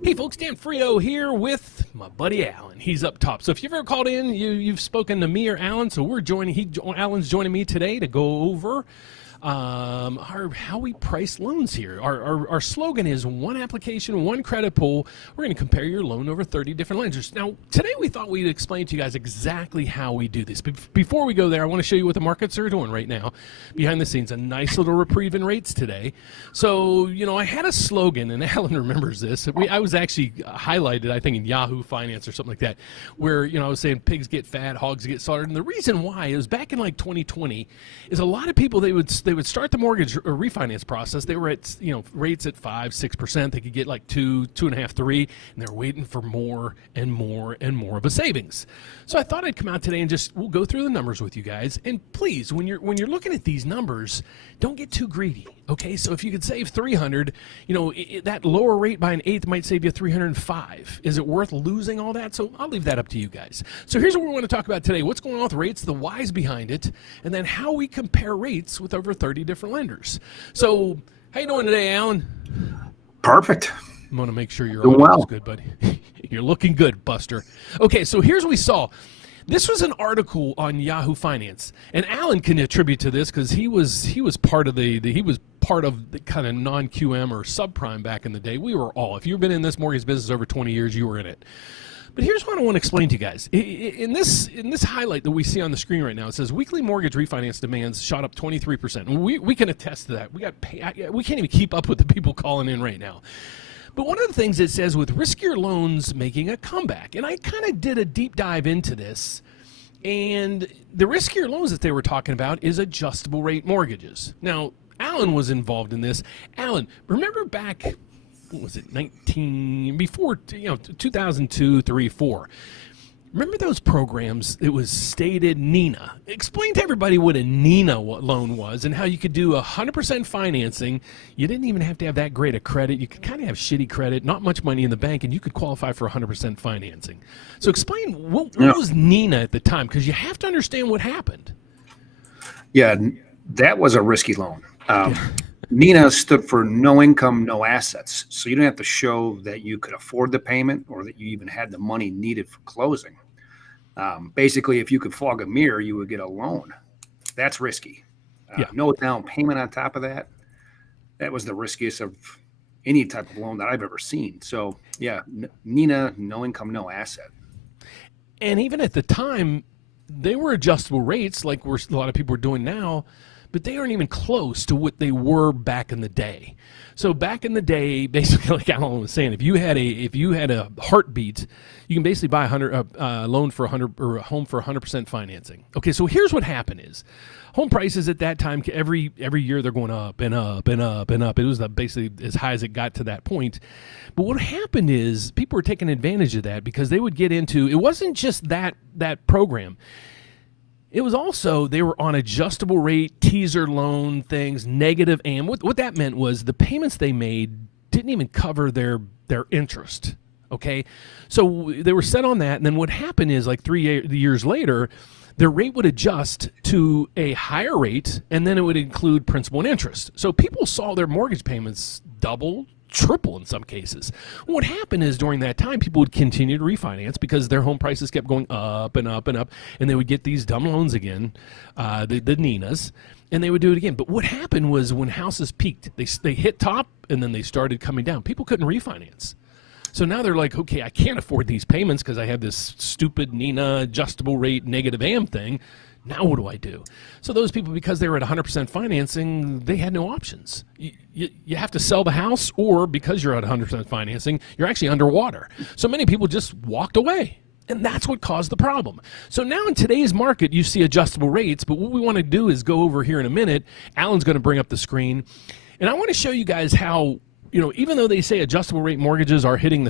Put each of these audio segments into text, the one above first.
Hey folks, Dan Frio here with my buddy Alan. He's up top. So if you've ever called in, you've spoken to me or Alan. So Alan's joining me today to go over how we price loans here. Our slogan is one application, one credit pull. We're going to compare your loan over 30 different lenders. Now, today we thought we'd explain to you guys exactly how we do this. Before we go there, I want to show you what the markets are doing right now. Behind the scenes, a nice little reprieve in rates today. So, I had a slogan, and Alan remembers this. I was actually highlighted, I think, in Yahoo Finance or something like that, where, I was saying pigs get fat, hogs get slaughtered. And the reason why is back in like 2020 is a lot of people, they would start the mortgage or refinance process. They were at rates at 5-6%. They could get like 2.5, 3, and they're waiting for more and more and more of a savings. So I thought I'd come out today and we'll go through the numbers with you guys. And please, when you're looking at these numbers, don't get too greedy. Okay, so if you could save 300, that lower rate by an eighth might save you 305. Is it worth losing all that? So I'll leave that up to you guys. So here's what we want to talk about today: what's going on with rates, the whys behind it, and then how we compare rates with over 30 different lenders. So how you doing today, Alan? Perfect. I'm going to make sure you're doing well. Good, buddy. You're looking good, Buster. Okay, so here's what we saw. This was an article on Yahoo Finance, and Alan can attribute to this because he was part of the kind of non-QM or subprime back in the day. We were all. If you've been in this mortgage business over 20 years, you were in it. But here's what I want to explain to you guys. In this highlight that we see on the screen right now, it says weekly mortgage refinance demands shot up 23%. And we can attest to that. We can't even keep up with the people calling in right now. But one of the things it says with riskier loans making a comeback, and I kind of did a deep dive into this, and the riskier loans that they were talking about is adjustable rate mortgages. Now, Alan was involved in this. Alan, remember back, what was it, 2002, 3, 4. Remember those programs? It was stated Nina. Explain to everybody what a Nina loan was and how you could do 100% financing. You didn't even have to have that great a credit. You could kind of have shitty credit, not much money in the bank, and you could qualify for 100% financing. So explain what was Nina at the time, because you have to understand what happened. Yeah, that was a risky loan. Nina stood for no income, no assets. So you didn't have to show that you could afford the payment or that you even had the money needed for closing. Basically, if you could fog a mirror, you would get a loan. That's risky. No down payment on top of that. That was the riskiest of any type of loan that I've ever seen. So, yeah, Nina, no income, no asset. And even at the time, they were adjustable rates like a lot of people are doing now, but they aren't even close to what they were back in the day. So back in the day, basically, like Alan was saying, if you had a heartbeat, you can basically buy a loan for 100 or a home for 100% financing. Okay, so here's what happened: is home prices at that time every year they're going up and up and up and up. It was basically as high as it got to that point. But what happened is people were taking advantage of that because they would get into. It wasn't just that program. It was also, they were on adjustable rate, teaser loan things, negative AM. What that meant was the payments they made didn't even cover their interest, okay? So they were set on that, and then what happened is like 3 years later, their rate would adjust to a higher rate, and then it would include principal and interest. So people saw their mortgage payments double, triple in some cases. What happened is during that time, people would continue to refinance because their home prices kept going up and up and up, and they would get these dumb loans again, the Ninas, and they would do it again. But what happened was when houses peaked, they hit top, and then they started coming down. People couldn't refinance. So now they're like, okay, I can't afford these payments because I have this stupid Nina adjustable rate negative AM thing. Now what do I do? So those people, because they were at 100% financing, they had no options. You have to sell the house, or because you're at 100% financing, you're actually underwater. So many people just walked away, and that's what caused the problem. So now in today's market, you see adjustable rates, but what we want to do is go over here in a minute. Alan's going to bring up the screen, and I want to show you guys how, even though they say adjustable rate mortgages are hitting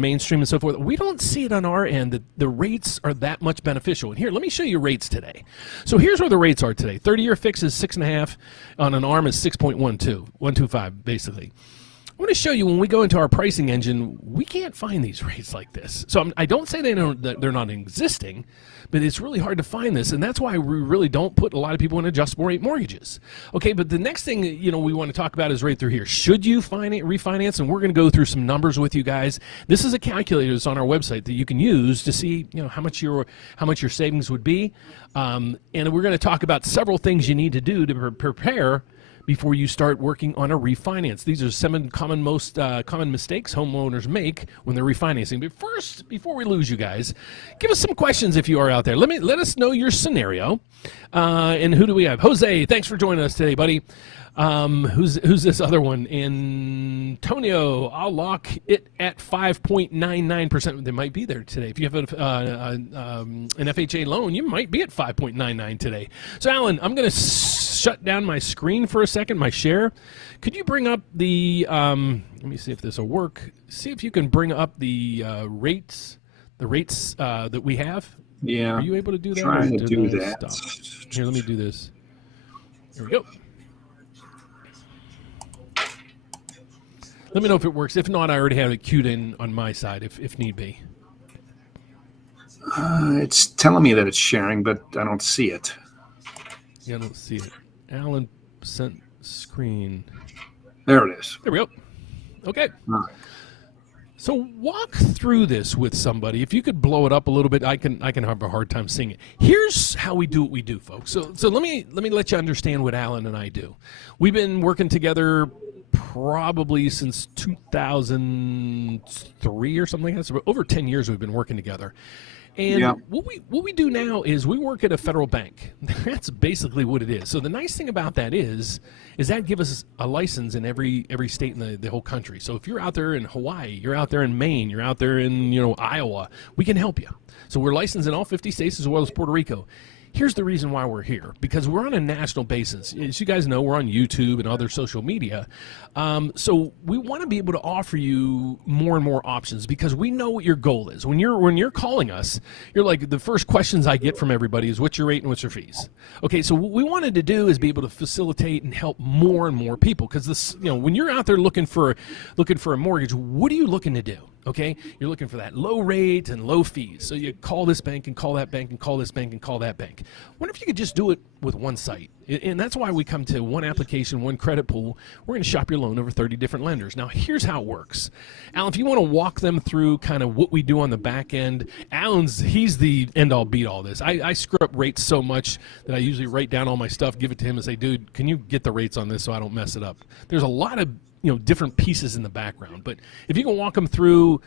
mainstream and so forth, we don't see it on our end that the rates are that much beneficial. And here, let me show you rates today. So here's where the rates are today. 30-year fix is 6.5. On an ARM is 6.12, 125 basically. I want to show you when we go into our pricing engine, we can't find these rates like this. So I don't say that they're not existing, but it's really hard to find this, and that's why we really don't put a lot of people in adjustable rate mortgages. Okay, but the next thing we want to talk about is right through here. Should you refinance? And we're going to go through some numbers with you guys. This is a calculator that's on our website that you can use to see how much your savings would be, and we're going to talk about several things you need to do to prepare before you start working on a refinance. These are some common mistakes homeowners make when they're refinancing. But first, before we lose you guys, give us some questions if you are out there. Let us know your scenario. And who do we have? Jose, thanks for joining us today, buddy. Who's this other one? Antonio, I'll lock it at 5.99%. They might be there today. If you have an FHA loan, you might be at 5.99 today. So, Alan, I'm going to shut down my screen for a second, my share. Could you bring up the, let me see if this will work. See if you can bring up the rates that we have. Yeah. Are you able to do that? Trying to do that. Stop? Here, let me do this. Here we go. Let me know if it works. If not, I already have it queued in on my side if need be. It's telling me that it's sharing, but I don't see it. Yeah, I don't see it. Alan sent screen. There it is. There we go. Okay. All right. So walk through this with somebody. If you could blow it up a little bit, I can have a hard time seeing it. Here's how we do what we do, folks. So let me let you understand what Alan and I do. We've been working together probably since 2003 or something like that. So over 10 years we've been working together. And what we do now is we work at a federal bank. That's basically what it is. So the nice thing about that is that gives us a license in every state in the whole country. So if you're out there in Hawaii, you're out there in Maine, you're out there in Iowa, we can help you. So we're licensed in all 50 states as well as Puerto Rico. Here's the reason why we're here, because we're on a national basis. As you guys know, we're on YouTube and other social media. So we want to be able to offer you more and more options because we know what your goal is. When you're calling us, you're like, the first questions I get from everybody is, what's your rate and what's your fees? Okay, so what we wanted to do is be able to facilitate and help more and more people, because this, when you're out there looking for a mortgage, what are you looking to do? Okay, you're looking for that low rate and low fees. So you call this bank and call that bank and call this bank and call that bank. Wonder if you could just do it with one site. And that's why we come to one application, one credit pool. We're going to shop your loan over 30 different lenders. Now, here's how it works. Alan, if you want to walk them through kind of what we do on the back end, he's the end-all, be-all this. I screw up rates so much that I usually write down all my stuff, give it to him, and say, dude, can you get the rates on this so I don't mess it up? There's a lot of different pieces in the background. But if you can walk them through,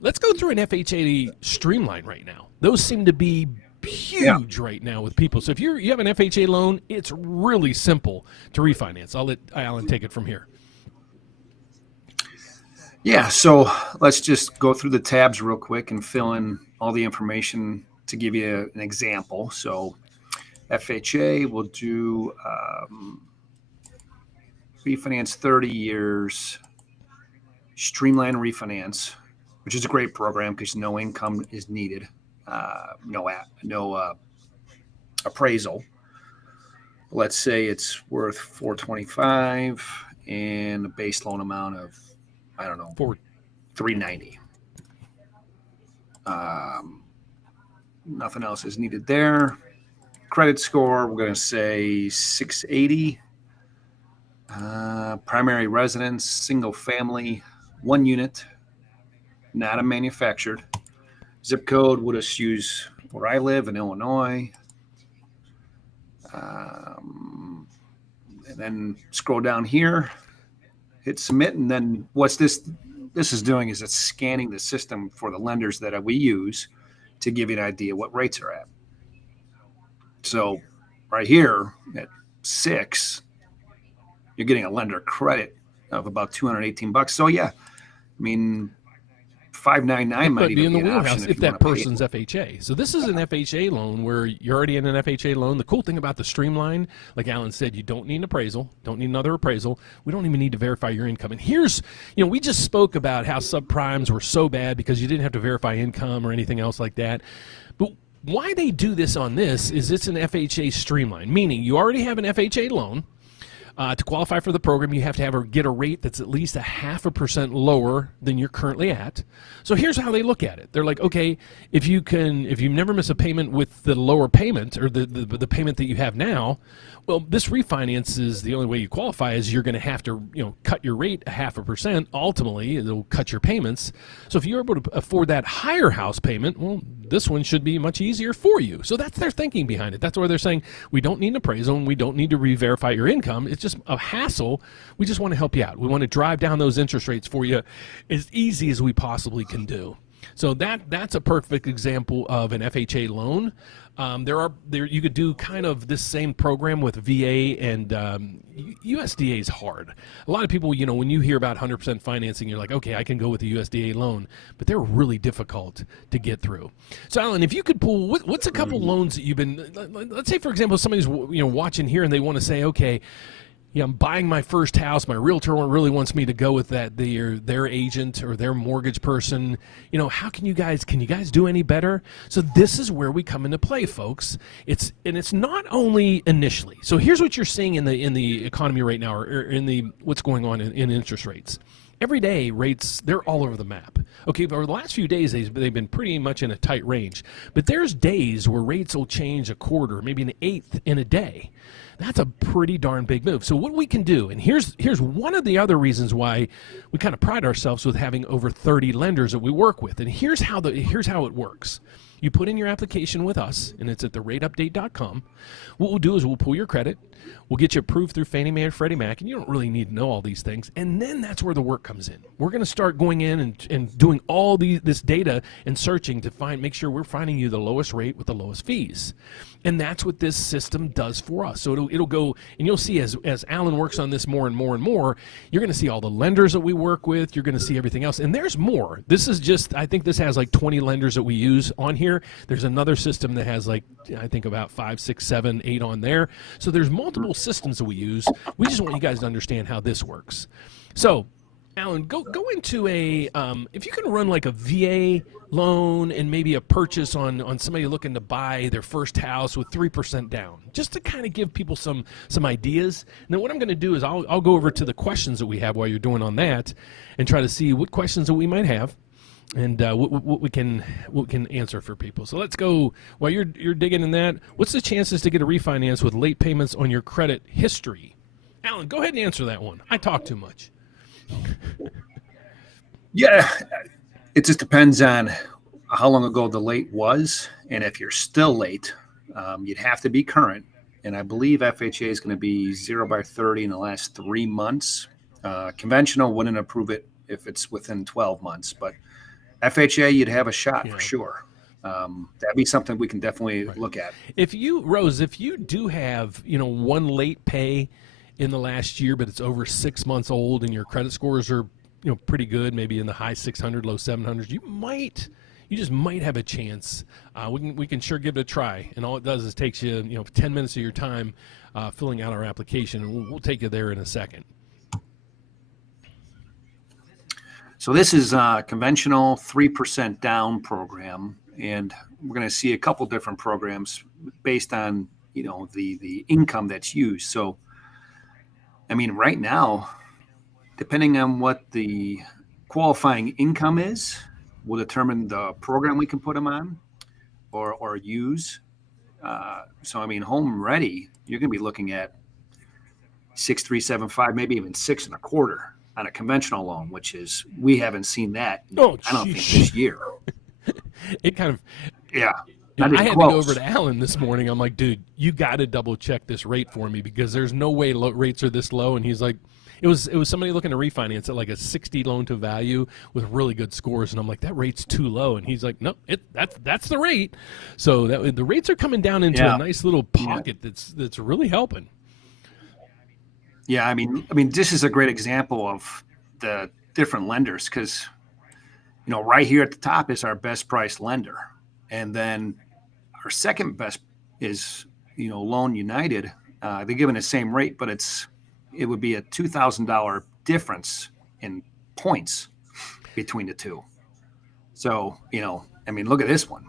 let's go through an FHA streamline right now. Those seem to be huge right now with people. So if you have an FHA loan, it's really simple to refinance. I'll let Alan take it from here. Yeah, so let's just go through the tabs real quick and fill in all the information to give you an example. So FHA will do refinance 30 years, streamline refinance, which is a great program because no income is needed, no appraisal. Let's say it's worth $425 and a base loan amount of, I don't know, $390. Nothing else is needed there. Credit score, we're going to say 680. Primary residence, single family, 1 unit, not a manufactured. Zip code, we'll just use where I live in Illinois. And then scroll down here, hit submit, and then what's this is doing is it's scanning the system for the lenders that we use to give you an idea what rates are at. So right here at 6, you're getting a lender credit of about $218. So yeah, I mean, $599 might even be in the wheelhouse if that person's FHA. So this is an FHA loan where you're already in an FHA loan. The cool thing about the streamline, like Alan said, you don't need an appraisal, don't need another appraisal. We don't even need to verify your income. And here's, we just spoke about how subprimes were so bad because you didn't have to verify income or anything else like that. But why they do this on this is it's an FHA streamline, meaning you already have an FHA loan. To qualify for the program, you have to get a rate that's at least 0.5% lower than you're currently at. So here's how they look at it. They're like, okay, if you never miss a payment with the lower payment or the payment that you have now, well, this refinance is the only way you qualify is you're going to have to, cut your rate 0.5%. Ultimately, it'll cut your payments. So if you're able to afford that higher house payment, well, this one should be much easier for you. So that's their thinking behind it. That's why they're saying we don't need an appraisal and we don't need to re-verify your income. It's just a hassle. We just want to help you out. We want to drive down those interest rates for you as easy as we possibly can do. So that's a perfect example of an FHA loan. You could do kind of this same program with VA and USDA is hard. A lot of people, when you hear about 100% financing, you're like, okay, I can go with the USDA loan, but they're really difficult to get through. So, Alan, if you could pull, what's a couple loans that you've been? Let's say, for example, somebody's watching here and they want to say, okay, I'm buying my first house. My realtor really wants me to go with their agent or their mortgage person. How can you guys do any better? So this is where we come into play, folks. It's not only initially. So here's what you're seeing in the economy right now, or in what's going on in interest rates. Every day, rates, they're all over the map. Okay, but over the last few days, they've been pretty much in a tight range. But there's days where rates will change a quarter, maybe an eighth in a day. That's a pretty darn big move. So what we can do, and here's one of the other reasons why we kind of pride ourselves with having over 30 lenders that we work with. And here's how it works. You put in your application with us, and it's at therateupdate.com. What we'll do is we'll pull your credit. We'll get you approved through Fannie Mae or Freddie Mac, and you don't really need to know all these things. And then that's where the work comes in. We're going to start going in and doing all this data and searching to make sure we're finding you the lowest rate with the lowest fees. And that's what this system does for us. So it'll go, and you'll see as Alan works on this more and more and more, you're going to see all the lenders that we work with. You're going to see everything else. And there's more. This is I think this has like 20 lenders that we use on here. There's another system that has I think about 5, 6, 7, 8 on there. So there's multiple systems that we use. We just want you guys to understand how this works. So, Alan, go into if you can run like a VA loan and maybe a purchase on somebody looking to buy their first house with 3% down, just to kind of give people some ideas. And then what I'm going to do is I'll go over to the questions that we have while you're doing on that, and try to see what questions that we might have, and what we can answer for people. So let's go while you're digging in that. What's the chances to get a refinance with late payments on your credit history? Alan, go ahead and answer that one. I talk too much. Yeah, it just depends on how long ago the late was, and if you're still late, you'd have to be current. And I believe FHA is going to be 0 by 30 in the last 3 months. Conventional wouldn't approve it if it's within 12 months, but FHA, you'd have a shot for sure. That'd be something we can definitely look at. If you do have one late pay in the last year, but it's over 6 months old, and your credit scores are pretty good, maybe in the high 600, low 700s, you just might have a chance. We can sure give it a try, and all it does is takes you 10 minutes of your time filling out our application, and we'll take you there in a second. So this is a conventional 3% down program, and we're going to see a couple different programs based on the income that's used. So I mean, right now, depending on what the qualifying income is, will determine the program we can put them on or use. So I mean, home ready, you're going to be looking at 6.375, maybe even 6.25 on a conventional loan, which is, we haven't seen that. I don't think this year. It kind of, yeah. I had to go over to Alan this morning. I'm like, dude, you got to double check this rate for me, because there's no way rates are this low. And he's like, it was somebody looking to refinance at like a 60 loan to value with really good scores. And I'm like, that rate's too low. And he's like, no, that's the rate. So the rates are coming down into a nice little pocket that's really helping. Yeah, I mean, this is a great example of the different lenders, because, right here at the top is our best price lender. And then our second best is, Loan United. They're giving the same rate, but it would be a $2,000 difference in points between the two. So, look at this one.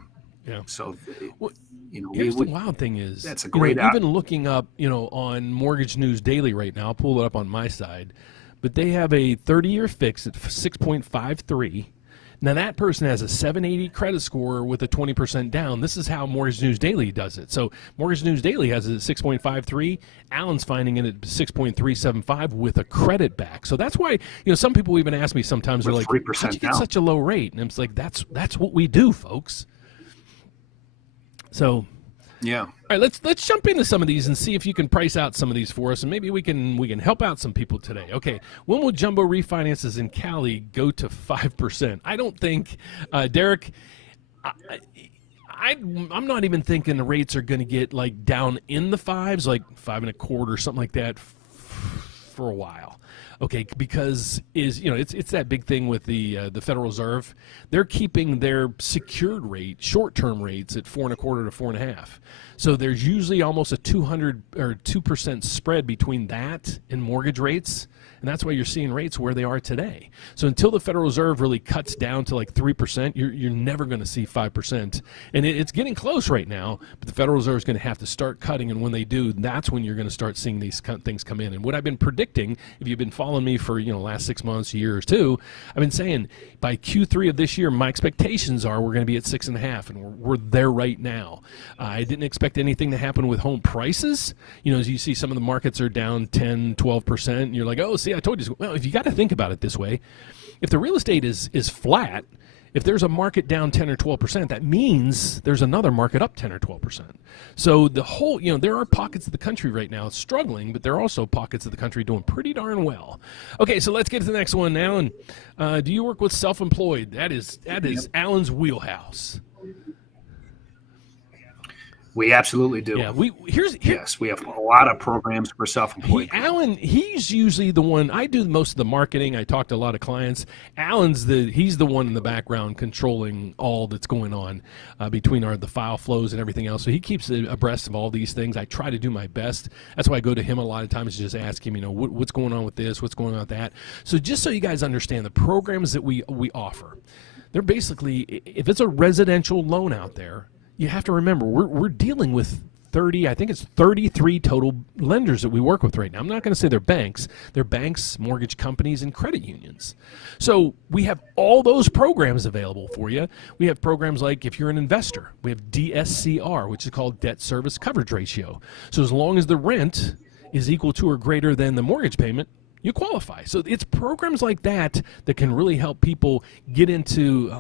Yeah. So, Well, we here's the would, wild thing is, that's a great even looking up, on Mortgage News Daily right now, I'll pull it up on my side, but they have a 30-year fix at 6.53. Now that person has a 780 credit score with a 20% down. This is how Mortgage News Daily does it. So Mortgage News Daily has it at 6.53. Allen's finding it at 6.375 with a credit back. So that's why, some people even ask me sometimes, they're like, 3% how'd you get down. such a low rate? And I'm just like, that's what we do, folks. So, Yeah. all right, let's jump into some of these and see if you can price out some of these for us, and maybe we can help out some people today. Okay, when will jumbo refinances in Cali go to 5%? I don't think, Derek. I'm not even thinking the rates are going to get like down in the fives, like 5.25 or something like that, for a while. Okay, because it's that big thing with the Federal Reserve. They're keeping their secured rate, short-term rates, at 4.25 to 4.5. So there's usually almost a 2% spread between that and mortgage rates, and that's why you're seeing rates where they are today. So until the Federal Reserve really cuts down to like 3%, you're never going to see 5%, and it's getting close right now. But the Federal Reserve is going to have to start cutting, and when they do, that's when you're going to start seeing these things come in. And what I've been predicting, if you've been following me for last 6 months, years too, I've been saying by Q3 of this year, my expectations are we're going to be at 6.5, and we're there right now. I didn't expect anything to happen with home prices. As you see, some of the markets are down 10, 12%, and you're like, oh, see, I told you. Well, if you got to think about it this way, if the real estate is flat, if there's a market down 10 or 12%, that means there's another market up 10 or 12%. So the whole, there are pockets of the country right now struggling, but there are also pockets of the country doing pretty darn well. Okay, so let's get to the next one. Alan, do you work with self-employed? That is Alan's wheelhouse. We absolutely do. Yeah, yes, we have a lot of programs for self-employed. Alan, he's usually the one. I do most of the marketing. I talk to a lot of clients. He's the one in the background controlling all that's going on between the file flows and everything else. So he keeps abreast of all these things. I try to do my best. That's why I go to him a lot of times to just ask him, what's going on with this, what's going on with that. So just so you guys understand, the programs that we offer, they're basically, if it's a residential loan out there, you have to remember, we're dealing with 33 total lenders that we work with right now. I'm not going to say they're banks. They're banks, mortgage companies, and credit unions. So we have all those programs available for you. We have programs like, if you're an investor, we have DSCR, which is called Debt Service Coverage Ratio. So as long as the rent is equal to or greater than the mortgage payment, you qualify. So it's programs like that that can really help people get into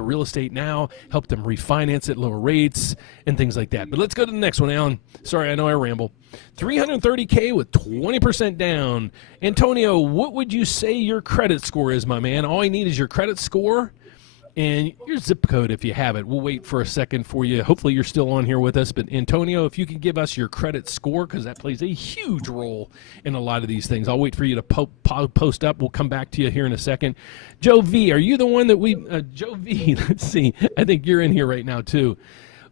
real estate now, help them refinance at lower rates and things like that. But let's go to the next one, Alan. Sorry, I know I ramble. $330K with 20% down. Antonio, what would you say your credit score is, my man? All I need is your credit score and your zip code if you have it. We'll wait for a second for you. Hopefully you're still on here with us. But Antonio, if you can give us your credit score, because that plays a huge role in a lot of these things. I'll wait for you to post up. We'll come back to you here in a second. Joe V, are you the one that Joe V, let's see. I think you're in here right now too.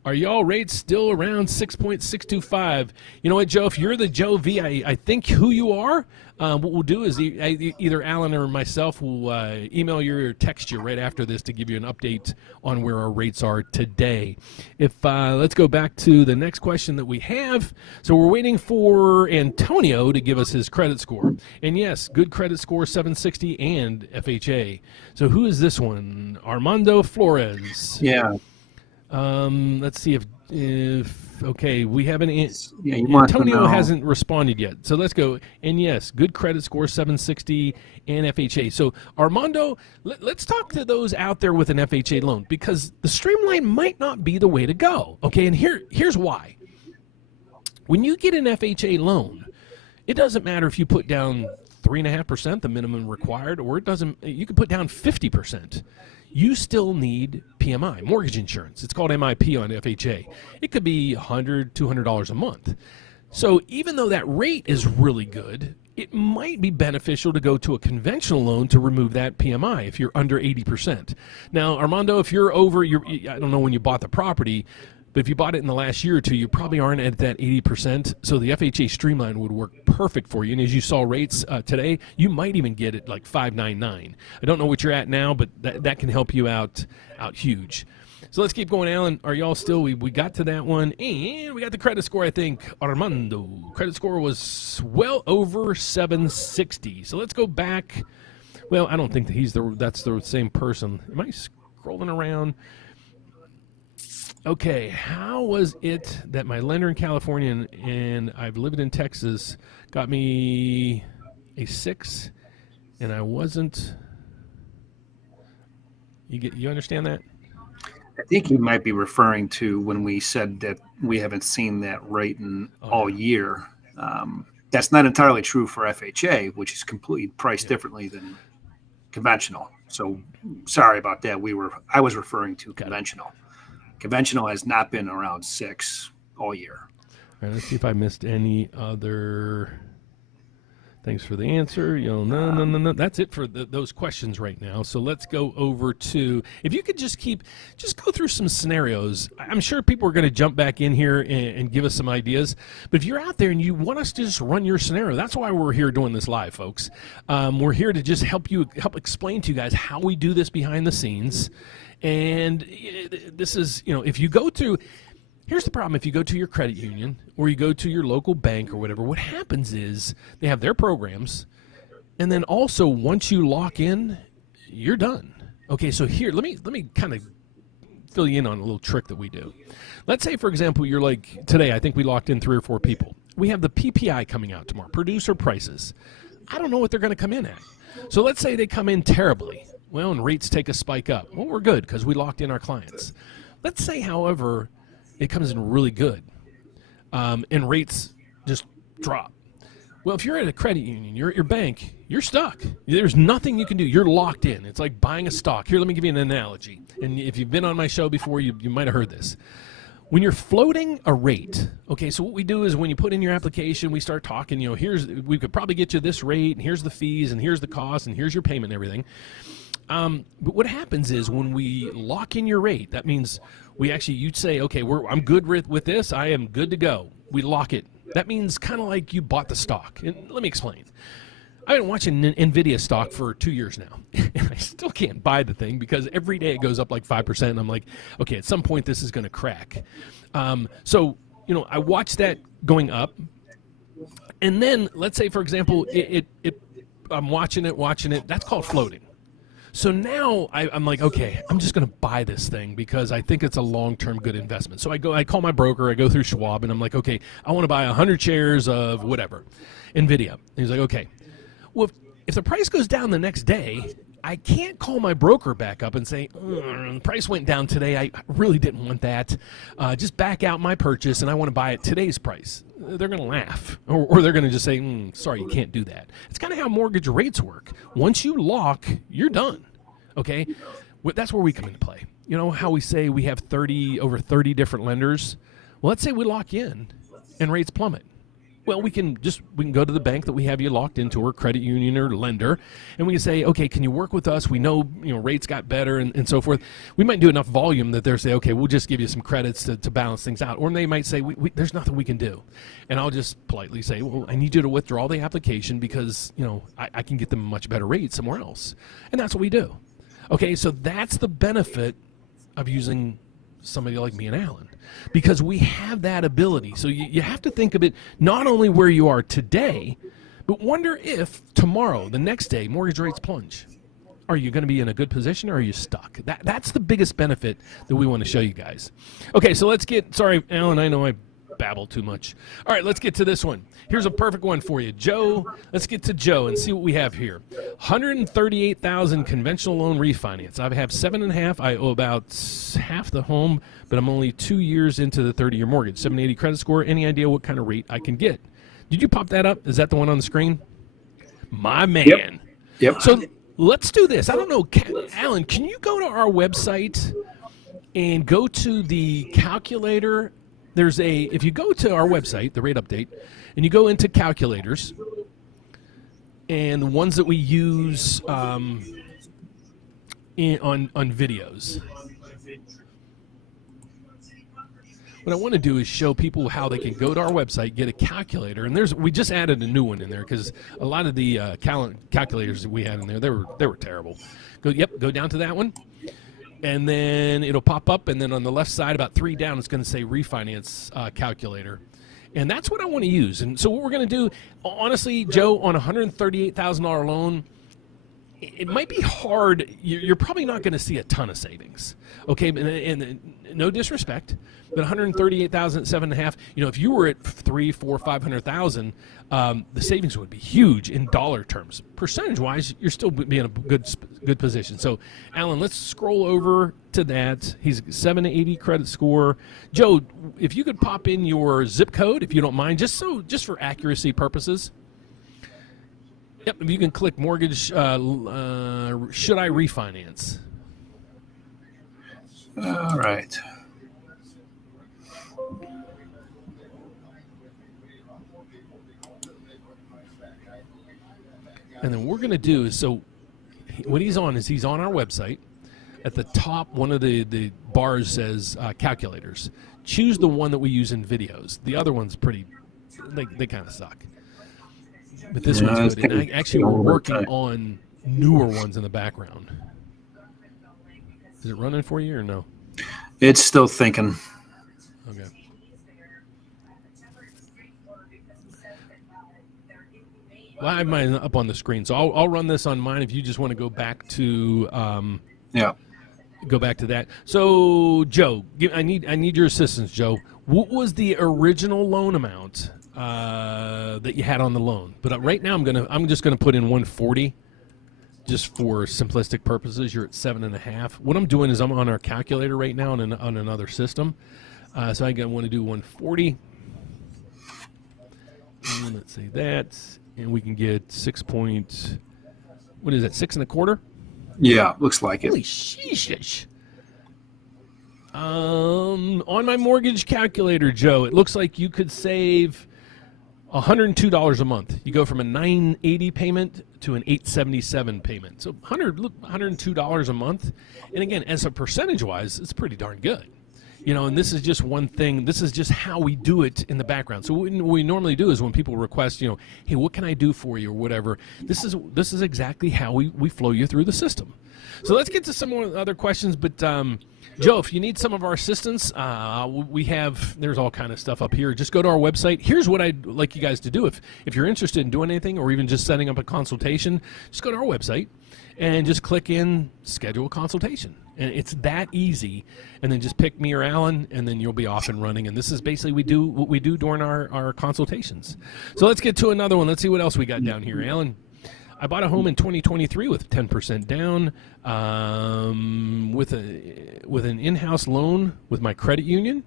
Are y'all rates still around 6.625? You know what, Joe? If you're the Joe V, I think who you are, what we'll do is either Alan or myself will email you or text you right after this to give you an update on where our rates are today. Let's go back to the next question that we have. So we're waiting for Antonio to give us his credit score. And yes, good credit score, 760 and FHA. So who is this one? Armando Flores. Yeah. Let's see if okay, we haven't. Yeah, Antonio hasn't responded yet, so let's go. And yes, good credit score, 760 and FHA. So Armando, let's talk to those out there with an FHA loan, because the streamline might not be the way to go. Okay, and here's why. When you get an FHA loan, it doesn't matter if you put down 3.5%, the minimum required, or you can put down 50%. You still need PMI, mortgage insurance. It's called MIP on FHA. It could be $100, $200 a month. So even though that rate is really good, it might be beneficial to go to a conventional loan to remove that PMI if you're under 80%. Now, Armando, if you're over, I don't know when you bought the property, but if you bought it in the last year or two, you probably aren't at that 80%. So the FHA Streamline would work perfect for you. And as you saw rates today, you might even get it like 5.99. I don't know what you're at now, but that can help you out huge. So let's keep going, Alan. Are y'all still? We got to that one, and we got the credit score. I think Armando credit score was well over 760. So let's go back. Well, I don't think that that's the same person. Am I scrolling around? Okay, how was it that my lender in California and I've lived in Texas got me a 6, and I wasn't? You understand that? I think you might be referring to when we said that we haven't seen that rate in all year. That's not entirely true for FHA, which is completely priced differently than conventional. So sorry about that. I was referring to conventional. Conventional has not been around 6 all year. All right, let's see if I missed any other. Thanks for the answer. No. That's it for those questions right now. So let's go over to, if you could just go through some scenarios. I'm sure people are going to jump back in here and give us some ideas. But if you're out there and you want us to just run your scenario, that's why we're here doing this live, folks. We're here to just help explain to you guys how we do this behind the scenes. And this is, if you go to, here's the problem. If you go to your credit union or you go to your local bank or whatever, what happens is they have their programs. And then also once you lock in, you're done. Okay, so here, let me kind of fill you in on a little trick that we do. Let's say, for example, you're like, today, I think we locked in 3 or 4 people. We have the PPI coming out tomorrow, producer prices. I don't know what they're going to come in at. So let's say they come in terribly. Well, and rates take a spike up. Well, we're good because we locked in our clients. Let's say, however, it comes in really good, and rates just drop. Well, if you're at a credit union, you're at your bank, you're stuck. There's nothing you can do. You're locked in. It's like buying a stock. Here, let me give you an analogy. And if you've been on my show before, you might have heard this. When you're floating a rate, okay, so what we do is when you put in your application, we start talking, we could probably get you this rate, and here's the fees, and here's the cost, and here's your payment and everything. But what happens is when we lock in your rate, that means you'd say, okay, I'm good with this. I am good to go. We lock it. That means kind of like you bought the stock. And let me explain. I've been watching NVIDIA stock for 2 years now, and I still can't buy the thing because every day it goes up like 5%, and I'm like, okay, at some point this is going to crack. So I watched that going up, and then let's say, for example, I'm watching it. That's called floating. So now I'm like, okay, I'm just going to buy this thing because I think it's a long-term good investment. So I call my broker, I go through Schwab, and I'm like, okay, I want to buy 100 shares of whatever, NVIDIA. And he's like, okay. Well, if the price goes down the next day, I can't call my broker back up and say, the price went down today. I really didn't want that. Just back out my purchase, and I want to buy at today's price. They're going to laugh, or they're going to just say, sorry, you can't do that. It's kind of how mortgage rates work. Once you lock, you're done. Okay? That's where we come into play. You know how we say we have over 30 different lenders? Well, let's say we lock in and rates plummet. Well, we can go to the bank that we have you locked into, or credit union or lender, and we can say, okay, can you work with us? We know rates got better and so forth. We might do enough volume that they'll say, okay, we'll just give you some credits to balance things out. Or they might say, there's nothing we can do. And I'll just politely say, well, I need you to withdraw the application because I can get them a much better rate somewhere else. And that's what we do. Okay, so that's the benefit of using somebody like me and Alan, because we have that ability. So you have to think of it not only where you are today, but wonder if tomorrow, the next day, mortgage rates plunge. Are you going to be in a good position, or are you stuck? That's the biggest benefit that we want to show you guys. Okay, so sorry, Alan, I know I babble too much. All right, let's get to this one. Here's a perfect one for you. Joe, let's get to Joe and see what we have here. $138,000 conventional loan refinance. I have 7.5. I owe about half the home, but I'm only 2 years into the 30-year mortgage. 780 credit score. Any idea what kind of rate I can get? Did you pop that up? Is that the one on the screen? My man. Yep. So let's do this. I don't know, Alan, can you go to our website and go to the calculator? If you go to our website, the rate update, and you go into calculators, and the ones that we use on videos. What I want to do is show people how they can go to our website, get a calculator, and we just added a new one in there because a lot of the calculators that we had in there, they were terrible. Go down to that one. and then it'll pop up, and then on the left side, about 3 down, it's going to say refinance calculator. And that's what I want to use. And so what we're going to do, honestly, Joe, on a $138,000 loan, it might be hard. You're probably not going to see a ton of savings. Okay, and no disrespect, but 138,000 at 7.5. If you were at 3, 4, 500,000, the savings would be huge in dollar terms. Percentage wise, you're still be in a good position. So, Alan, let's scroll over to that. He's 780 credit score. Joe, if you could pop in your zip code, if you don't mind, just for accuracy purposes. Yep, if you can click mortgage, should I refinance? All right. And then what we're going to do is, so what he's on our website. At the top, one of the bars says calculators. Choose the one that we use in videos. The other one's pretty, they kind of suck. But this one's good. And actually, we're working on newer ones in the background. Is it running for you or no? It's still thinking. Okay. Well, I have mine up on the screen, so I'll run this on mine if you just want to go back to go back to that. So, Joe, I need your assistance, Joe. What was the original loan amount that you had on the loan? But right now, I'm just gonna put in 140, just for simplistic purposes. You're at 7.5. What I'm doing is I'm on our calculator right now on another system, so I want to do 140. And let's say that, and we can get 6 point. What is that? 6.25. Yeah, looks like it. Holy sheesh. On my mortgage calculator, Joe, it looks like you could save $102 a month. You go from a $980 payment to an $877 payment. So $102 a month. And again, as a percentage-wise, it's pretty darn good. And this is just one thing. This is just how we do it in the background. So what we normally do is when people request, hey, what can I do for you or whatever, this is exactly how we flow you through the system. So let's get to some more other questions. But Joe, if you need some of our assistance, there's all kind of stuff up here. Just go to our website. Here's what I'd like you guys to do. If you're interested in doing anything or even just setting up a consultation, just go to our website and just click in schedule a consultation. And it's that easy. And then just pick me or Alan, and then you'll be off and running. And this is basically what we do during our consultations. So let's get to another one. Let's see what else we got down here. Alan, I bought a home in 2023 with 10% down with an in-house loan with my credit union.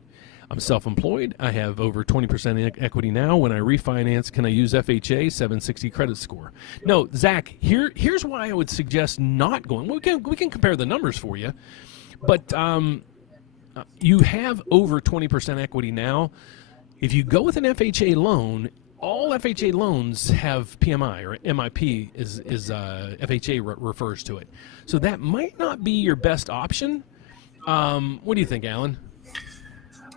I'm self-employed. I have over 20% equity now. When I refinance, can I use FHA 760 credit score? No, Zach, here's why I would suggest not going. We can compare the numbers for you, but you have over 20% equity now. If you go with an FHA loan, all FHA loans have PMI, or MIP is FHA refers to it. So that might not be your best option. What do you think, Alan?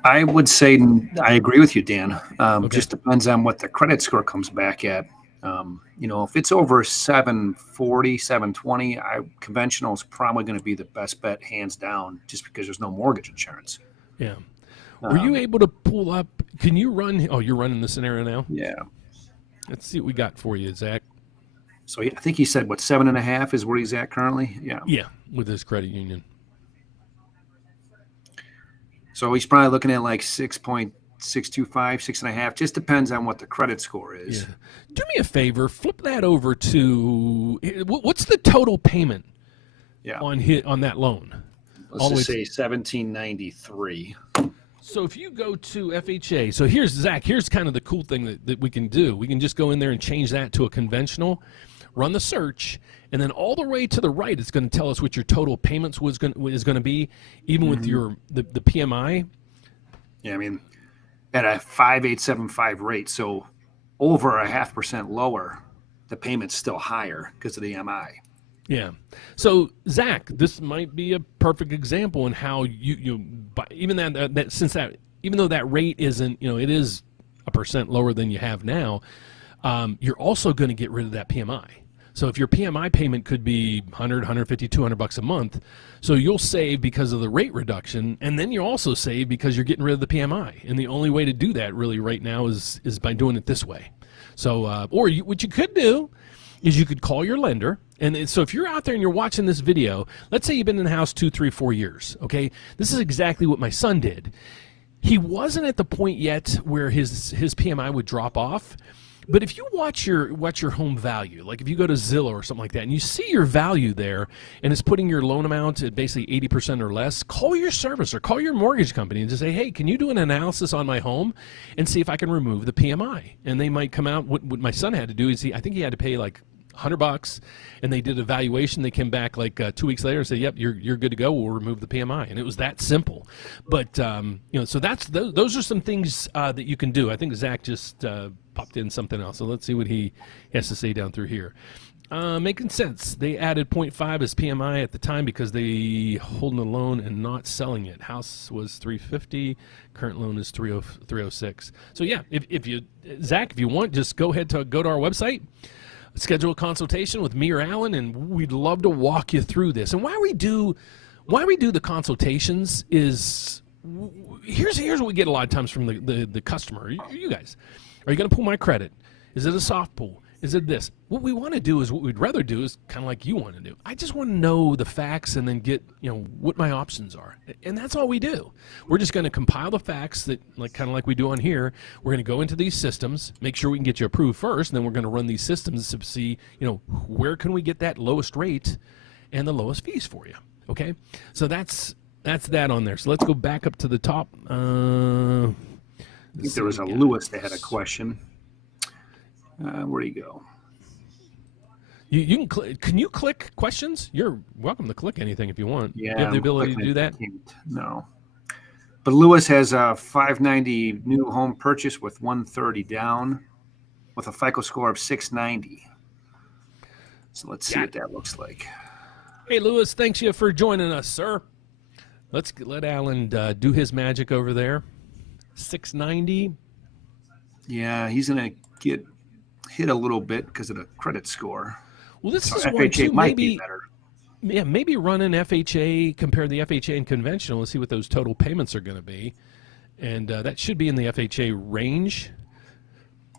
I would say I agree with you, Dan. Just depends on what the credit score comes back at. If it's over 740, 720, conventional is probably going to be the best bet, hands down, just because there's no mortgage insurance. Yeah. Were you able to pull up? Can you run? Oh, you're running the scenario now? Yeah. Let's see what we got for you, Zach. So I think he said, 7.5 is where he's at currently? Yeah. Yeah, with his credit union. So he's probably looking at like 6.625, 6.5. Just depends on what the credit score is. Yeah. Do me a favor, flip that over to what's the total payment on that loan? Let's just say 1793. So if you go to FHA, so here's Zach, here's kind of the cool thing that we can do. We can just go in there and change that to a conventional, run the search, and then all the way to the right, it's going to tell us what your total payments is going to be, even with the PMI. Yeah, I mean, at a 5.875 rate, so over 0.5% lower, the payment's still higher because of the MI. Yeah. So Zach, this might be a perfect example in how even though that rate isn't, it is 1% lower than you have now, you're also going to get rid of that PMI. So if your PMI payment could be 100, 150, 200 bucks a month, so you'll save because of the rate reduction, and then you also save because you're getting rid of the PMI. And the only way to do that really right now is by doing it this way. So, what you could do is you could call your lender. And so if you're out there and you're watching this video, let's say you've been in the house 2, 3, 4 years, okay? This is exactly what my son did. He wasn't at the point yet where his PMI would drop off. But if you watch your home value, like if you go to Zillow or something like that, and you see your value there, and it's putting your loan amount at basically 80% or less, call your servicer, call your mortgage company, and just say, hey, can you do an analysis on my home and see if I can remove the PMI? And they might come out. What my son had to do is I think he had to pay like $100, and they did a valuation. They came back like 2 weeks later and said, "Yep, you're good to go. We'll remove the PMI." And it was that simple. But so those are some things that you can do. I think Zach just popped in something else. So let's see what he has to say down through here. Making sense. They added 0.5 as PMI at the time because they holding the loan and not selling it. House was 350. Current loan is 306. So yeah, if you Zach, if you want, just go ahead to go to our website. Schedule a consultation with me or Alan, and we'd love to walk you through this. And why we do the consultations is here's what we get a lot of times from the customer. You guys, are you going to pull my credit? Is it a soft pull? Is it this? What we want to do is what we'd rather do is kind of like you want to do. I just want to know the facts and then get what my options are, and that's all we do. We're just going to compile the facts that kind of like we do on here. We're going to go into these systems, make sure we can get you approved first, and then we're going to run these systems to see where can we get that lowest rate and the lowest fees for you. Okay, so that's that on there. So let's go back up to the top. I think there was a Lewis that had a question. Where'd he go? You can you click questions? You're welcome to click anything if you want. Yeah, you have the ability to do that? No. But Lewis has a 590 new home purchase with 130 down with a FICO score of 690. So let's see what that looks like. Hey, Lewis, thanks you for joining us, sir. Let's let Alan do his magic over there. 690. Yeah, he's going to get hit a little bit because of the credit score. Well, this so is FHA one too. might be better. Yeah, maybe run an FHA, compare the FHA and conventional, and see what those total payments are going to be, and that should be in the FHA range.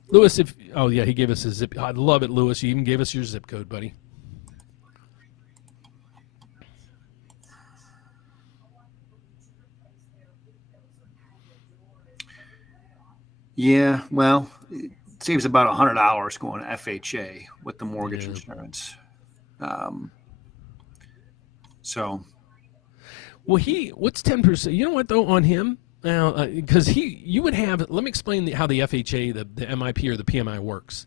Lewis, he gave us a zip. I love it, Lewis. You even gave us your zip code, buddy. Yeah, well, it saves about $100 going to FHA with the mortgage insurance. Well, what's 10%? You know what though on him now, because you would have. Let me explain how the FHA, the MIP or the PMI works.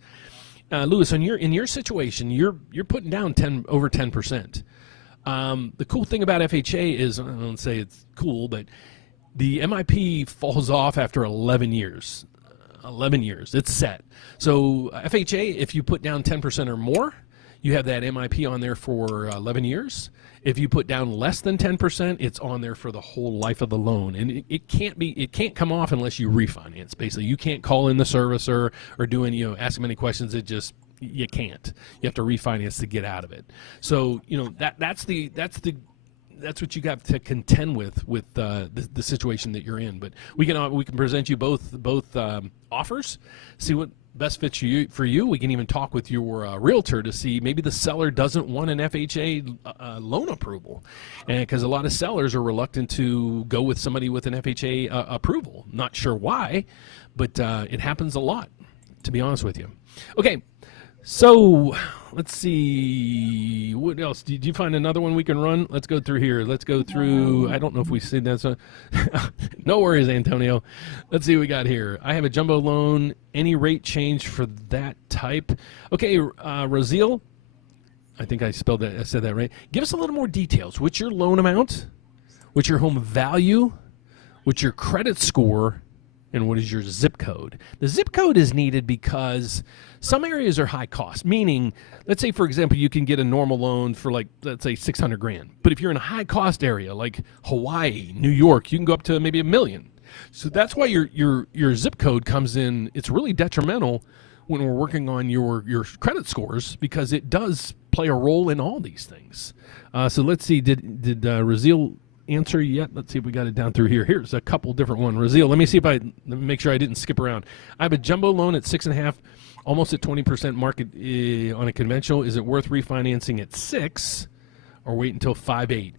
Lewis, in your situation, you're putting down over 10%. The cool thing about FHA is, I don't say it's cool, but the MIP falls off after 11 years. 11 years, it's set. So FHA, if you put down 10% or more, you have that MIP on there for 11 years. If you put down less than 10%, it's on there for the whole life of the loan, and it can't come off unless you refinance. Basically, you can't call in the servicer or do any ask them any questions. You can't. You have to refinance to get out of it. So that's what you got to contend with the situation that you're in. But we can present you both offers, see what best fits for you. We can even talk with your realtor to see maybe the seller doesn't want an FHA loan approval, and because a lot of sellers are reluctant to go with somebody with an FHA approval. Not sure why, but it happens a lot, to be honest with you. Okay. So let's see. What else? Did you find another one we can run? Let's go through here. Let's go through. I don't know if we see that. So no worries, Antonio. Let's see what we got here. I have a jumbo loan. Any rate change for that type? Okay, Rosile. I think I said that right. Give us a little more details. What's your loan amount? What's your home value? What's your credit score? And what is your zip code? The zip code is needed because some areas are high cost, meaning, let's say, for example, you can get a normal loan for let's say $600,000. But if you're in a high cost area like Hawaii, New York, you can go up to maybe $1 million. So that's why your zip code comes in. It's really detrimental when we're working on your credit scores, because it does play a role in all these things. So let's see, did Raziel answer yet? Let's see if we got it down through here. Here's a couple different ones. Raziel, let me make sure I didn't skip around. I have a jumbo loan at 6.5, almost at 20% market on a conventional. Is it worth refinancing at 6 or wait until 5.8?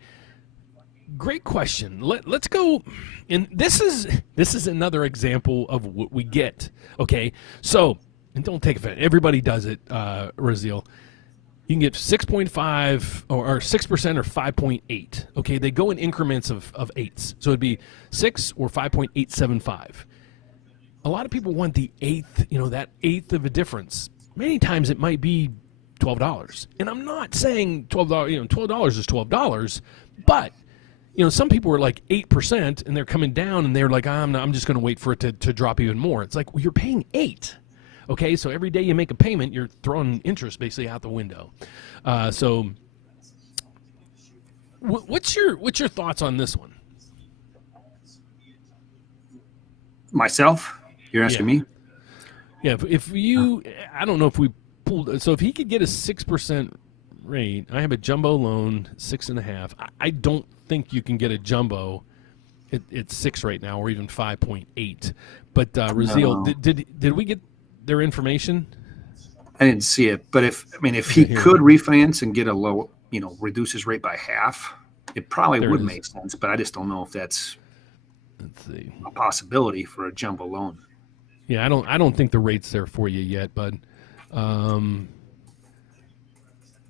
Great question. Let's go. And this is another example of what we get. Okay, so, and don't take offense. Everybody does it, Raziel. You can get 6.5 or 6% or 5.8. Okay, they go in increments of 8s. So it'd be 6 or 5.875. A lot of people want the eighth, that eighth of a difference. Many times it might be $12. And I'm not saying $12, $12 is $12, but some people are like 8% and they're coming down and they're like, I'm just going to wait for it to drop even more. It's like, well, you're paying 8. Okay, so every day you make a payment, you're throwing interest basically out the window. So, what's your thoughts on this one? Myself? You're asking me? Yeah. If you, I don't know if we pulled. So if he could get a 6% rate, I have a jumbo loan 6.5. I don't think you can get a jumbo. It's 6 right now, or even 5.8. But Raziel, No. did we get their information? I didn't see it, but if he could refinance and get a low, reduce his rate by half, it probably would make sense. But I just don't know if that's a possibility for a jumbo loan. Yeah, I don't think the rate's there for you yet, bud.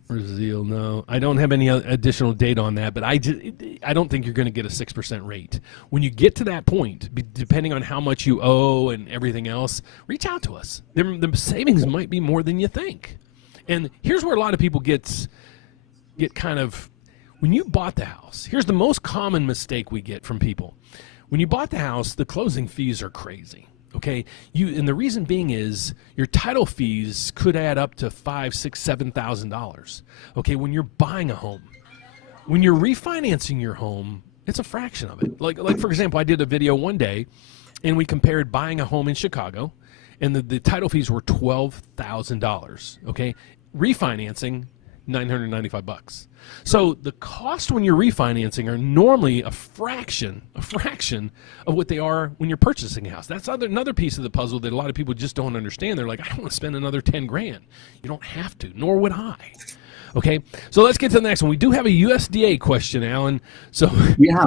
Brazil, no. I don't have any additional data on that, but I don't think you're going to get a 6% rate. When you get to that point, depending on how much you owe and everything else, reach out to us. The savings might be more than you think. And here's where a lot of people get kind of, when you bought the house, here's the most common mistake we get from people. When you bought the house, the closing fees are crazy. Okay, and the reason being is your title fees could add up to $5,000, $6,000, $7,000. Okay, when you're buying a home, when you're refinancing your home, it's a fraction of it. Like for example, I did a video one day, and we compared buying a home in Chicago, and the title fees were $12,000. Okay, refinancing $995. So the cost when you're refinancing are normally a fraction of what they are when you're purchasing a house. That's another piece of the puzzle that a lot of people just don't understand. They're like, I don't want to spend another 10 grand. You don't have to, nor would I. Okay, so let's get to the next one. We do have a USDA question, Alan. So yeah,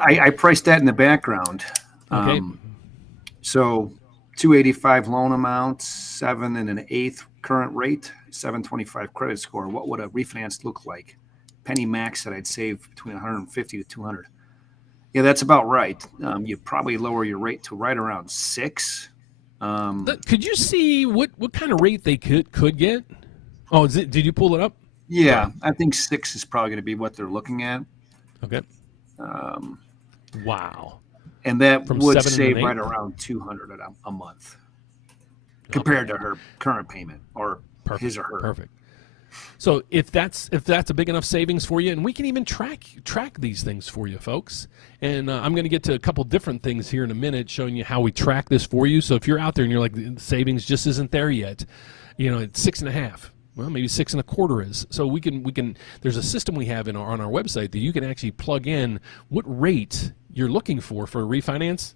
I priced that in the background. Okay. So 285 loan amount, 7 1/8 current rate, 725 credit score. What would a refinance look like? Penny max that I'd save between 150 to 200. Yeah, that's about right. You'd probably lower your rate to right around 6. Could you see what kind of rate they could get? Oh, did you pull it up? Yeah, I think 6 is probably going to be what they're looking at. Okay. Wow. And that From would 7 save and 8? right around 200 a month compared to her current payment or his or her. Perfect. So if that's a big enough savings for you, and we can even track these things for you, folks. And I'm going to get to a couple different things here in a minute, showing you how we track this for you. So if you're out there and you're like, the savings just isn't there yet, it's 6.5. Well, maybe 6 1/4 is. So we can. There's a system we have on our website that you can actually plug in what rate you're looking for a refinance.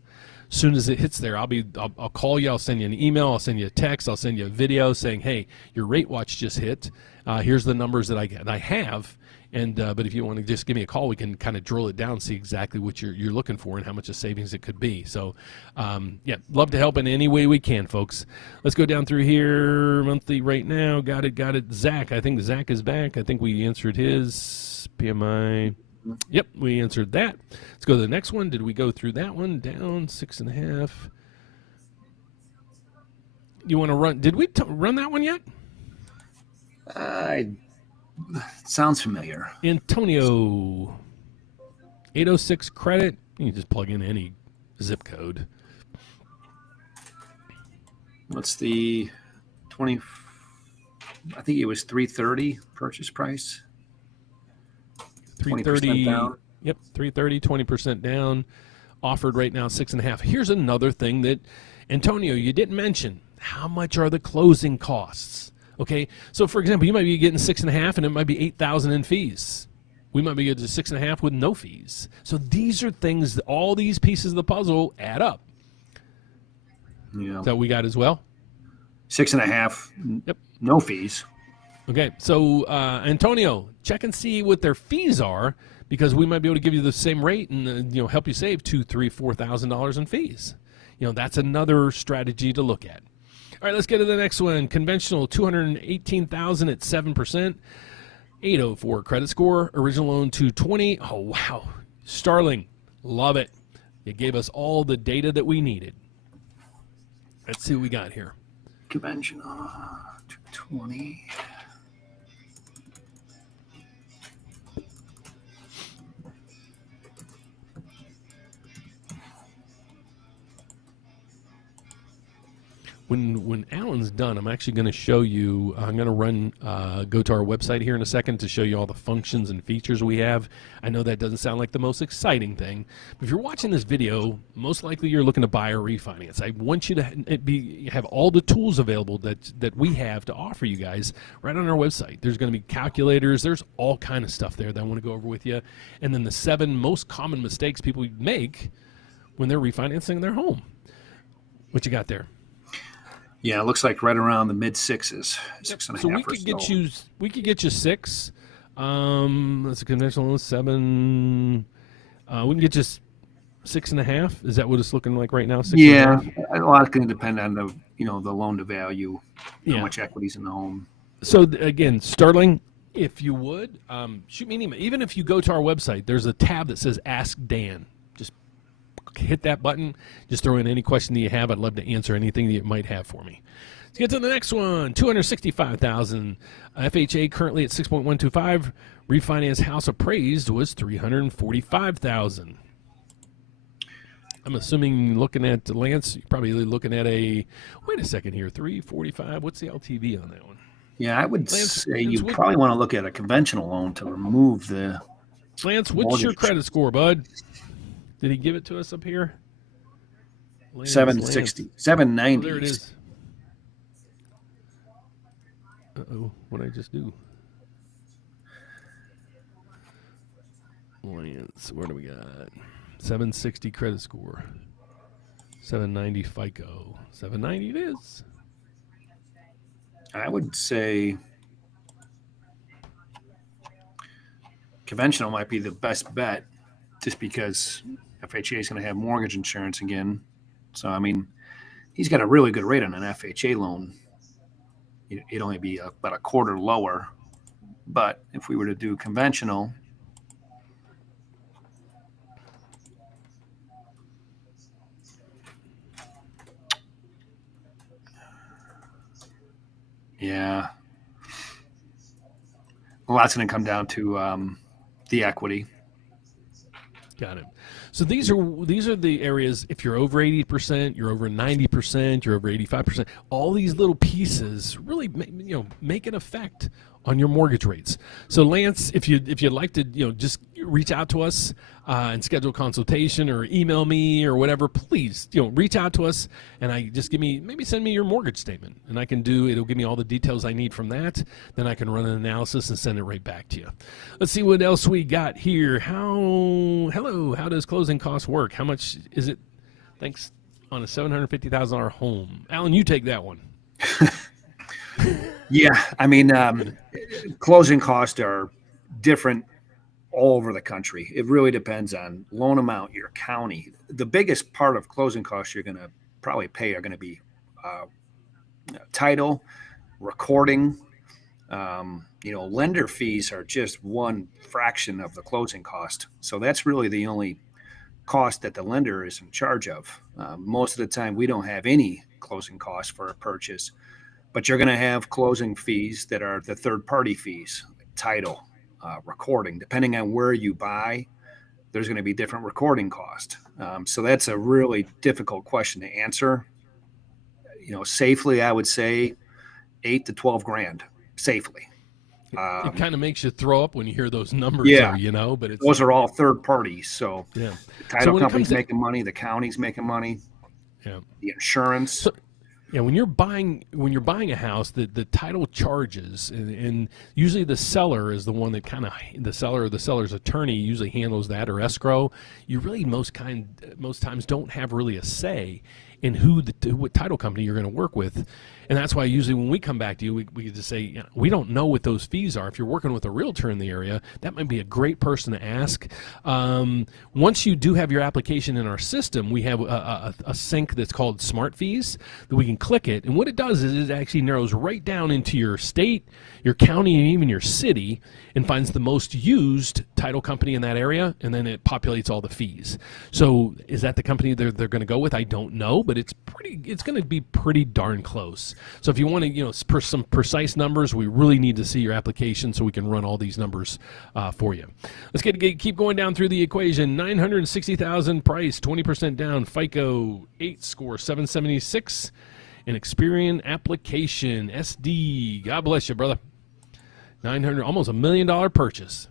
As soon as it hits there, I'll call you. I'll send you an email. I'll send you a text. I'll send you a video saying, hey, your RateWatch just hit. Here's the numbers that I have. And but if you want to just give me a call, we can kind of drill it down, see exactly what you're looking for and how much of savings it could be. So, yeah, love to help in any way we can, folks. Let's go down through here. Monthly right now. Got it. Zach, I think Zach is back. I think we answered his PMI. Yep, we answered that. Let's go to the next one. Did we go through that one? Down 6.5. You want to run? Did we run that one yet? Sounds familiar. Antonio, 806 credit. You can just plug in any zip code. What's the 20? I think it was 330 purchase price. 330 down. Yep, 330, 20% down. Offered right now 6.5. Here's another thing that Antonio, you didn't mention. how much are the closing costs? Okay, so for example, you might be getting 6.5, and it might be $8,000 in fees. We might be getting 6.5 with no fees. So these are things that all these pieces of the puzzle add up. Yeah. That we got as well. 6.5. Yep. No fees. Okay, so Antonio, check and see what their fees are, because we might be able to give you the same rate and help you save $2,000, $3,000, $4,000 in fees. That's another strategy to look at. All right, let's get to the next one. Conventional, $218,000 at 7%, 804 credit score. Original loan 220. Oh wow, Starling, love it. It gave us all the data that we needed. Let's see what we got here. Conventional 220. When Alan's done, I'm actually going to show you. I'm going to go to our website here in a second to show you all the functions and features we have. I know that doesn't sound like the most exciting thing, but if you're watching this video, most likely you're looking to buy or refinance. I want you to have all the tools available that we have to offer you guys right on our website. There's going to be calculators. There's all kind of stuff there that I want to go over with you, and then the 7 most common mistakes people make when they're refinancing their home. What you got there? Yeah, it looks like right around the mid sixes, 6.5. So we could get you 6. That's a conventional loan, 7. We can get you 6.5. Is that what it's looking like right now? 6 yeah, a lot can depend on the the loan to value, Yeah. how much equity's in the home. So again, Starling, if you would shoot me an email. Even if you go to our website, there's a tab that says Ask Dan. Just hit that button. Just throw in any question that you have. I'd love to answer anything that you might have for me. Let's get to the next one. $265,000. FHA currently at 6.125. Refinance house appraised was $345,000. I'm assuming, looking at Lance, you're probably looking at wait a second here, 345. What's the LTV on that one? Yeah, I would Lance, say you probably want to look at a conventional loan to remove the. Lance, what's your credit score, bud? Did he give it to us up here? 760, 790. Oh, there it is. Uh-oh, what did I just do? Lance, where do we got? 760 credit score. 790 FICO. 790 it is. I would say conventional might be the best bet, just because FHA is going to have mortgage insurance again. So, I mean, he's got a really good rate on an FHA loan. It'd only be about a quarter lower. But if we were to do conventional, yeah. Well, that's going to come down to the equity. Got it. So these are the areas. If you're over 80%, you're over 90%, you're over 85%. All these little pieces really make an effect on your mortgage rates. So Lance, if you'd like to just reach out to us and schedule a consultation, or email me or whatever, please reach out to us, and send me your mortgage statement, and it'll give me all the details I need from that. Then I can run an analysis and send it right back to you. Let's see what else we got here. How does closing costs work? How much is it? Thanks on a $750,000 home. Alan, you take that one. Yeah, I mean, closing costs are different all over the country. It really depends on loan amount, your county. The biggest part of closing costs you're going to probably pay are going to be title, recording. Lender fees are just one fraction of the closing cost. So that's really the only cost that the lender is in charge of. Most of the time, we don't have any closing costs for a purchase. But you're going to have closing fees that are the third-party fees, like title, recording. Depending on where you buy, there's going to be different recording costs. So that's a really difficult question to answer. Safely, I would say $8 to $12,000 safely. It kind of makes you throw up when you hear those numbers. Yeah, though, but those are all third parties. So yeah, the title company's making money, the county's making money. Yeah, the insurance. Yeah, when you're buying a house, the title charges, and usually the seller is the one that the seller or the seller's attorney usually handles that, or escrow. You really most times don't have really a say in what title company you're going to work with. And that's why usually when we come back to you, we just say, you know, we don't know what those fees are. If you're working with a realtor in the area, that might be a great person to ask. Once you do have your application in our system, we have a sync that's called Smart Fees that we can click it. And what it does is it actually narrows right down into your state, your county, and even your city, and finds the most used title company in that area, and then it populates all the fees. So is that the company they're going to go with? I don't know, but it's going to be pretty darn close. So if you want to, you know, some precise numbers, we really need to see your application so we can run all these numbers for you. Let's keep going down through the equation. $960,000 price, 20% down, FICO 8 score 776, an Experian application SD. God bless you, brother. Almost $1 million purchase.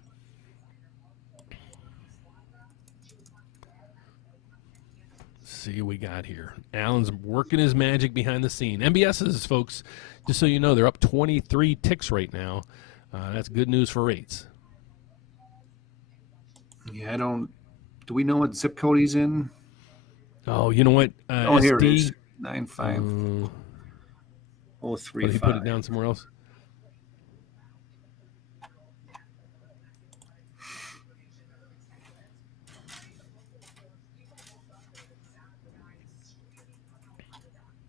Let's see what we got here. Alan's working his magic behind the scene. MBSs, folks, just so you know, they're up 23 ticks right now. That's good news for rates. Yeah, do we know what zip code he's in? Oh, you know what? Here it SD, is. 95035. Did he put it down somewhere else?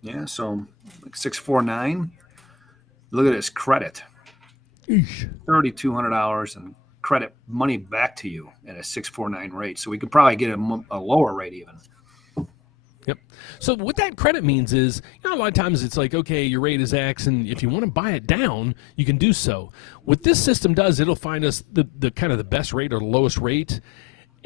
Yeah, so like 649. Look at his credit. $3,200 and credit money back to you at a 649 rate. So we could probably get a lower rate even. Yep. So what that credit means is, you know, a lot of times it's like, okay, your rate is X, and if you want to buy it down, you can do so. What this system does, it'll find us the kind of the best rate or the lowest rate,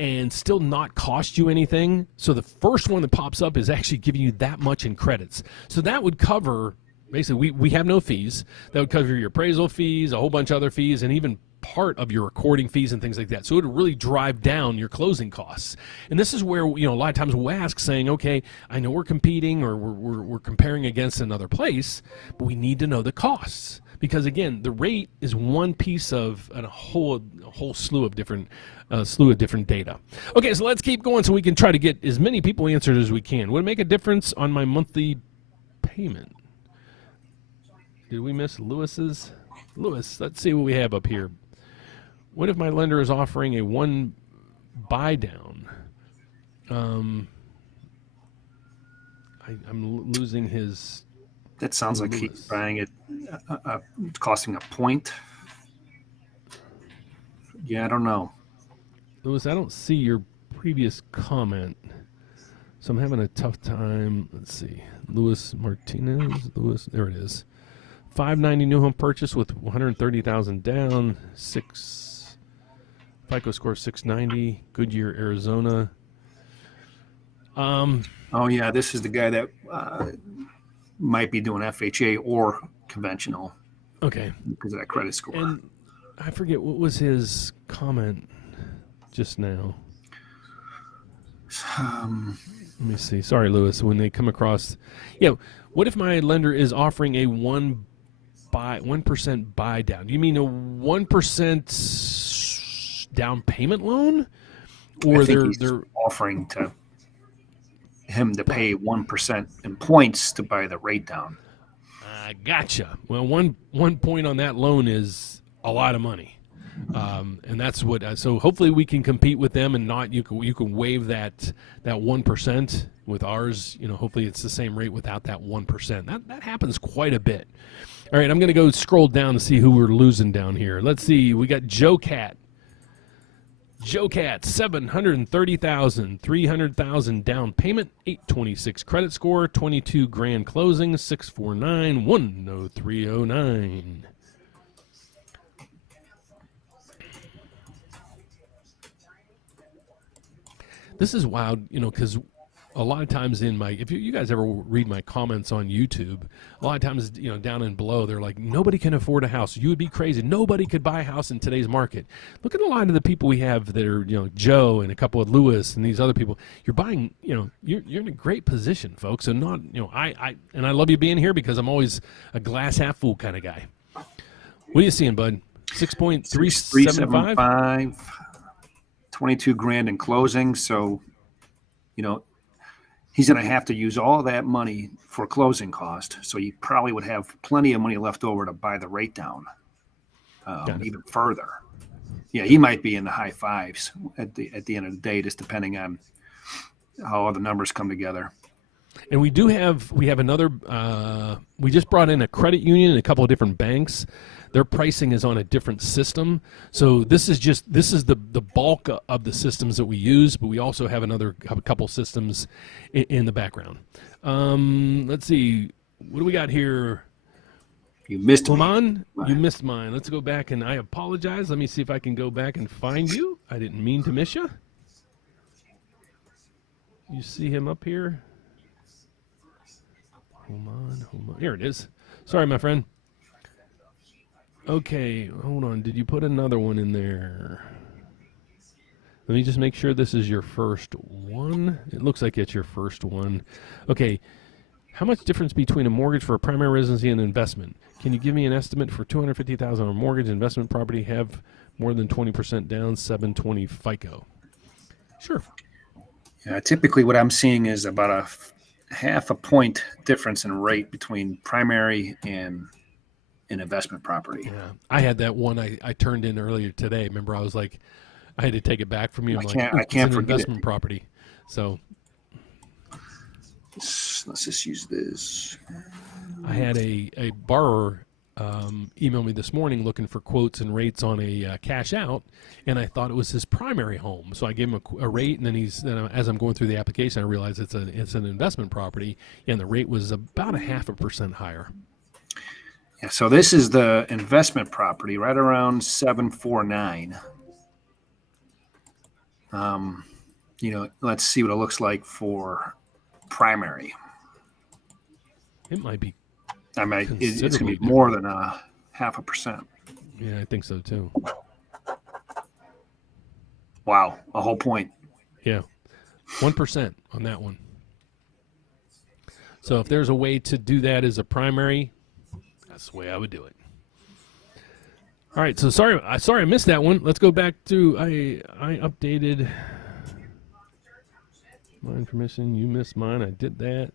and still not cost you anything. So the first one that pops up is actually giving you that much in credits. So that would cover, basically, we have no fees. That would cover your appraisal fees, a whole bunch of other fees, and even part of your recording fees and things like that. So it would really drive down your closing costs. And this is where, you know, a lot of times we'll ask saying, okay, I know we're competing or we're comparing against another place, but we need to know the costs. Because again, the rate is one piece of a whole slew of different data. Okay, so let's keep going so we can try to get as many people answered as we can. Would it make a difference on my monthly payment? Did we miss Lewis's? Lewis, let's see what we have up here. What if my lender is offering a one buy down? I'm losing his. That sounds like he's buying it, costing a point. Yeah, I don't know. Lewis, I don't see your previous comment, so I'm having a tough time. Let's see. Lewis Martinez. There it is. 590 new home purchase with 130,000 down. FICO score 690. Goodyear, Arizona. Oh yeah, this is the guy that might be doing FHA or conventional. Okay. Because of that credit score. And I forget, what was his comment just now? Let me see. Sorry, Lewis. When they come across, what if my lender is offering a 1% buy down? Do you mean a 1% down payment loan, or they're offering to him to pay 1% in points to buy the rate down? Gotcha. Well, one point on that loan is a lot of money, and that's what. So hopefully we can compete with them, and not you can waive that 1% with ours. You know, hopefully it's the same rate without that 1%. That happens quite a bit. All right, I'm going to go scroll down to see who we're losing down here. Let's see. We got Joe Cat. Joe Cat, 730,000, 300,000 down payment, 826 credit score, 22 grand closing, 649 10309. This is wild, you know, because a lot of times if you guys ever read my comments on YouTube, a lot of times, down and below, they're like, nobody can afford a house. You would be crazy. Nobody could buy a house in today's market. Look at a lot of the people we have that are, Joe and a couple of Lewis and these other people. You're buying, you're in a great position, folks. And not, I love you being here because I'm always a glass half full kind of guy. What are you seeing, bud? 6.375? 22 grand in closing. So, he's going to have to use all that money for closing cost. So you probably would have plenty of money left over to buy the rate down even further. Yeah, he might be in the high fives at the end of the day, just depending on how all the numbers come together. And we have another, we just brought in a credit union and a couple of different banks. Their pricing is on a different system. So this is the bulk of the systems that we use, but we also have a couple systems in the background. Let's see. What do we got here? You missed mine. You missed mine. Let's go back, and I apologize. Let me see if I can go back and find you. I didn't mean to miss you. You see him up here? Hold on. Here it is. Sorry, my friend. Okay, hold on. Did you put another one in there? Let me just make sure this is your first one. It looks like it's your first one. Okay, how much difference between a mortgage for a primary residency and an investment? Can you give me an estimate for $250,000 on a mortgage investment property, have more than 20% down, 720 FICO? Sure. Yeah, typically what I'm seeing is about a half a point difference in rate between primary and an investment property. Yeah, I had that one I turned in earlier today. Remember, I was like, I had to take it back from you. I can't forget investment property. So let's just use this. I had a borrower email me this morning looking for quotes and rates on a cash out, and I thought it was his primary home. So I gave him a rate, and then as I'm going through the application, I realized it's an investment property, and the rate was about 0.5% higher. Yeah, so this is the investment property, right around 749. Let's see what it looks like for primary. It might be. It's going to be more than 0.5%. Yeah, I think so too. Wow, a whole point. Yeah, 1% on that one. So if there's a way to do that as a primary, that's the way I would do it. All right, so sorry I missed that one. Let's go back to I updated my information. You missed mine. I did that.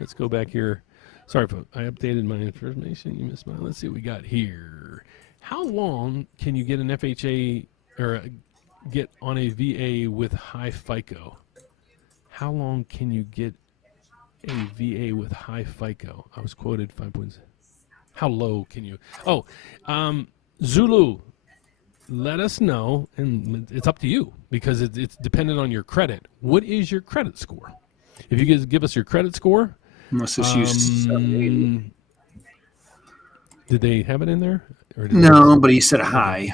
Let's go back here. Sorry, folks. I updated my information. You missed mine. Let's see what we got here. How long can you get an FHA or get on a VA with high FICO? How long can you get a VA with high FICO? I was quoted 5 points. How low can you? Oh, Zulu, let us know, and it's up to you because it's dependent on your credit. What is your credit score? If you guys give us your credit score. Let's just use 780. Did they have it in there? No, but he said high.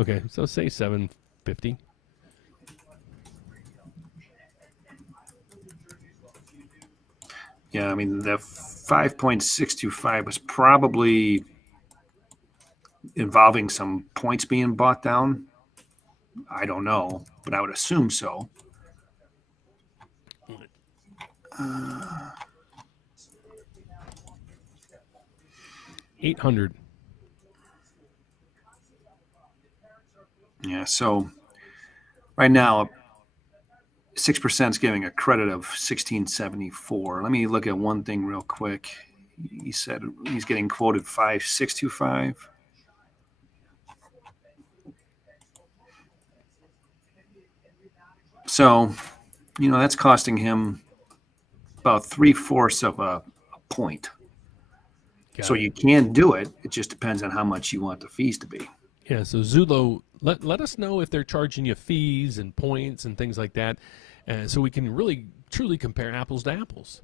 Okay, so say 750. Yeah, I mean, the 5.625 was probably involving some points being bought down. I don't know, but I would assume so. 800. Yeah, so right now, 6% is giving a credit of 1674. Let me look at one thing real quick. He said he's getting quoted 5.625. So, that's costing him about 3/4 of a point. So you can do it. It just depends on how much you want the fees to be. Yeah, so Zulo, let us know if they're charging you fees and points and things like that, so we can really, truly compare apples to apples.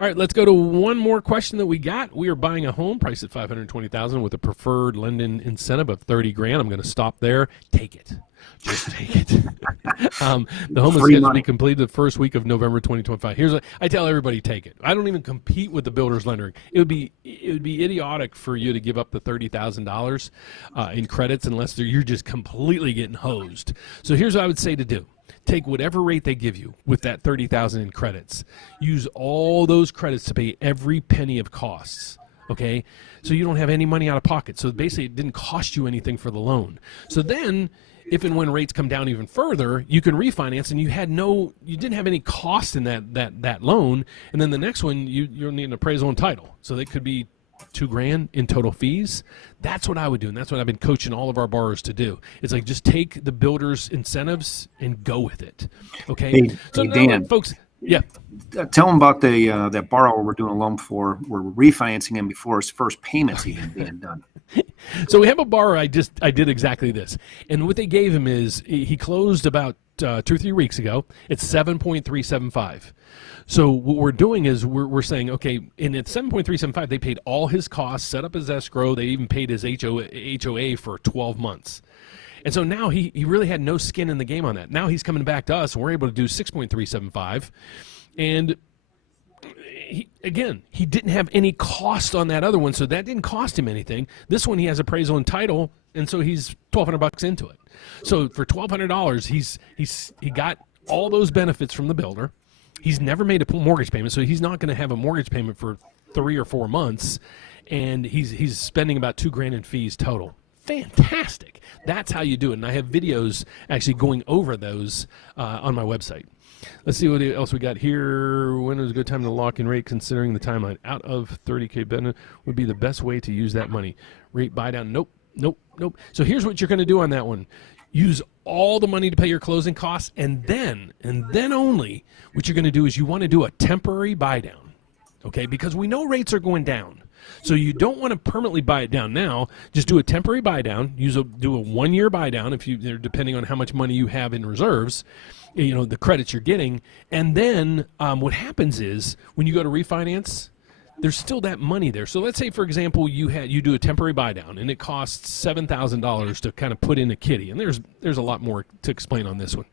All right, let's go to one more question that we got. We are buying a home priced at $520,000 with a preferred lending incentive of $30,000. I'm going to stop there. Take it. Just take it. The home is Free scheduled to money. be completed the first week of November 2025. Here's what I tell everybody: take it. I don't even compete with the builder's lender. It would be idiotic for you to give up the $30,000 in credits unless you're just completely getting hosed. So here's what I would say to do. Take whatever rate they give you with that $30,000 in credits. Use all those credits to pay every penny of costs. Okay, so you don't have any money out of pocket. So basically, it didn't cost you anything for the loan. So then, if and when rates come down even further, you can refinance, and you didn't have any cost in that loan. And then the next one, you'll need an appraisal and title. So they could be $2,000 in total fees. That's what I would do, and that's what I've been coaching all of our borrowers to do. It's like just take the builder's incentives and go with it. Okay. Hey, Dan, folks. Yeah. Tell them about that borrower we're doing a loan for. We're refinancing him before his first payment's even being done. So we have a borrower. I did exactly this, and what they gave him is he closed about 2 or 3 weeks ago. It's 7.375. So what we're doing is we're saying, okay, and at 7.375, they paid all his costs, set up his escrow. They even paid his HOA for 12 months. And so now he really had no skin in the game on that. Now he's coming back to us, and we're able to do 6.375. And he didn't have any cost on that other one, so that didn't cost him anything. This one he has appraisal and title, and so he's $1,200 into it. So for $1,200, he got all those benefits from the builder. He's never made a mortgage payment, so he's not going to have a mortgage payment for 3 or 4 months, and he's spending about $2,000 in fees total. Fantastic. That's how you do it, and I have videos actually going over those on my website. Let's see what else we got here. When is a good time to lock in rate considering the timeline? Out of $30K benefit would be the best way to use that money. Rate buy down. Nope. So here's what you're going to do on that one. Use all the money to pay your closing costs, and then only what you're going to do is you want to do a temporary buy down, okay? Because we know rates are going down. So you don't want to permanently buy it down now. Just do a temporary buy down. Do a 1-year buy down if depending on how much money you have in reserves, the credits you're getting. And then what happens is when you go to refinance, there's still that money there. So let's say, for example, you do a temporary buy down and it costs $7,000 to kind of put in a kitty. And there's a lot more to explain on this one.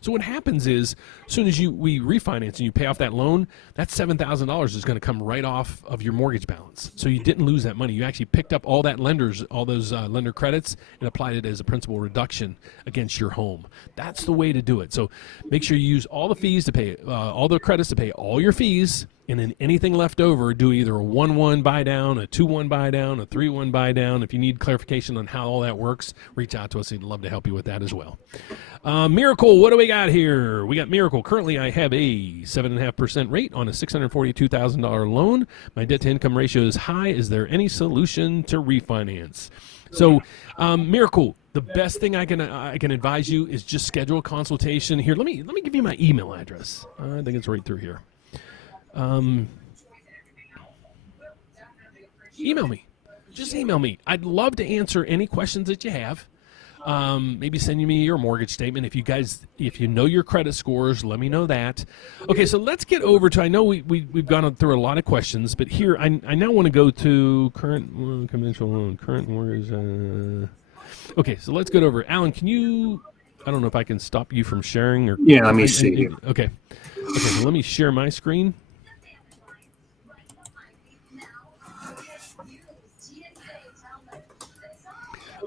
So what happens is, as soon as we refinance and you pay off that loan, that $7,000 is going to come right off of your mortgage balance. So you didn't lose that money. You actually picked up all those lender credits and applied it as a principal reduction against your home. That's the way to do it. So make sure you use all the fees to pay, all the credits to pay all your fees, and then anything left over, do either a 1-1 buy down, a 2-1 buy down, a 3-1 buy down. If you need clarification on how all that works, reach out to us. We'd love to help you with that as well. Miracle, what do we got here? We got Miracle. Currently, I have a 7.5% rate on a $642,000 loan. My debt-to-income ratio is high. Is there any solution to refinance? So, Miracle, the best thing I can advise you is just schedule a consultation. Here, let me give you my email address. I think it's right through here. Email me. Just email me. I'd love to answer any questions that you have. Maybe send me your mortgage statement. If you know your credit scores, let me know that. Okay, so let's get over to, I know we've gone through a lot of questions, but here I now want to go to current conventional loan, current mortgage. Okay, so let's get over. Alan, I don't know if I can stop you from sharing or. Yeah, let me see. Okay, so let me share my screen.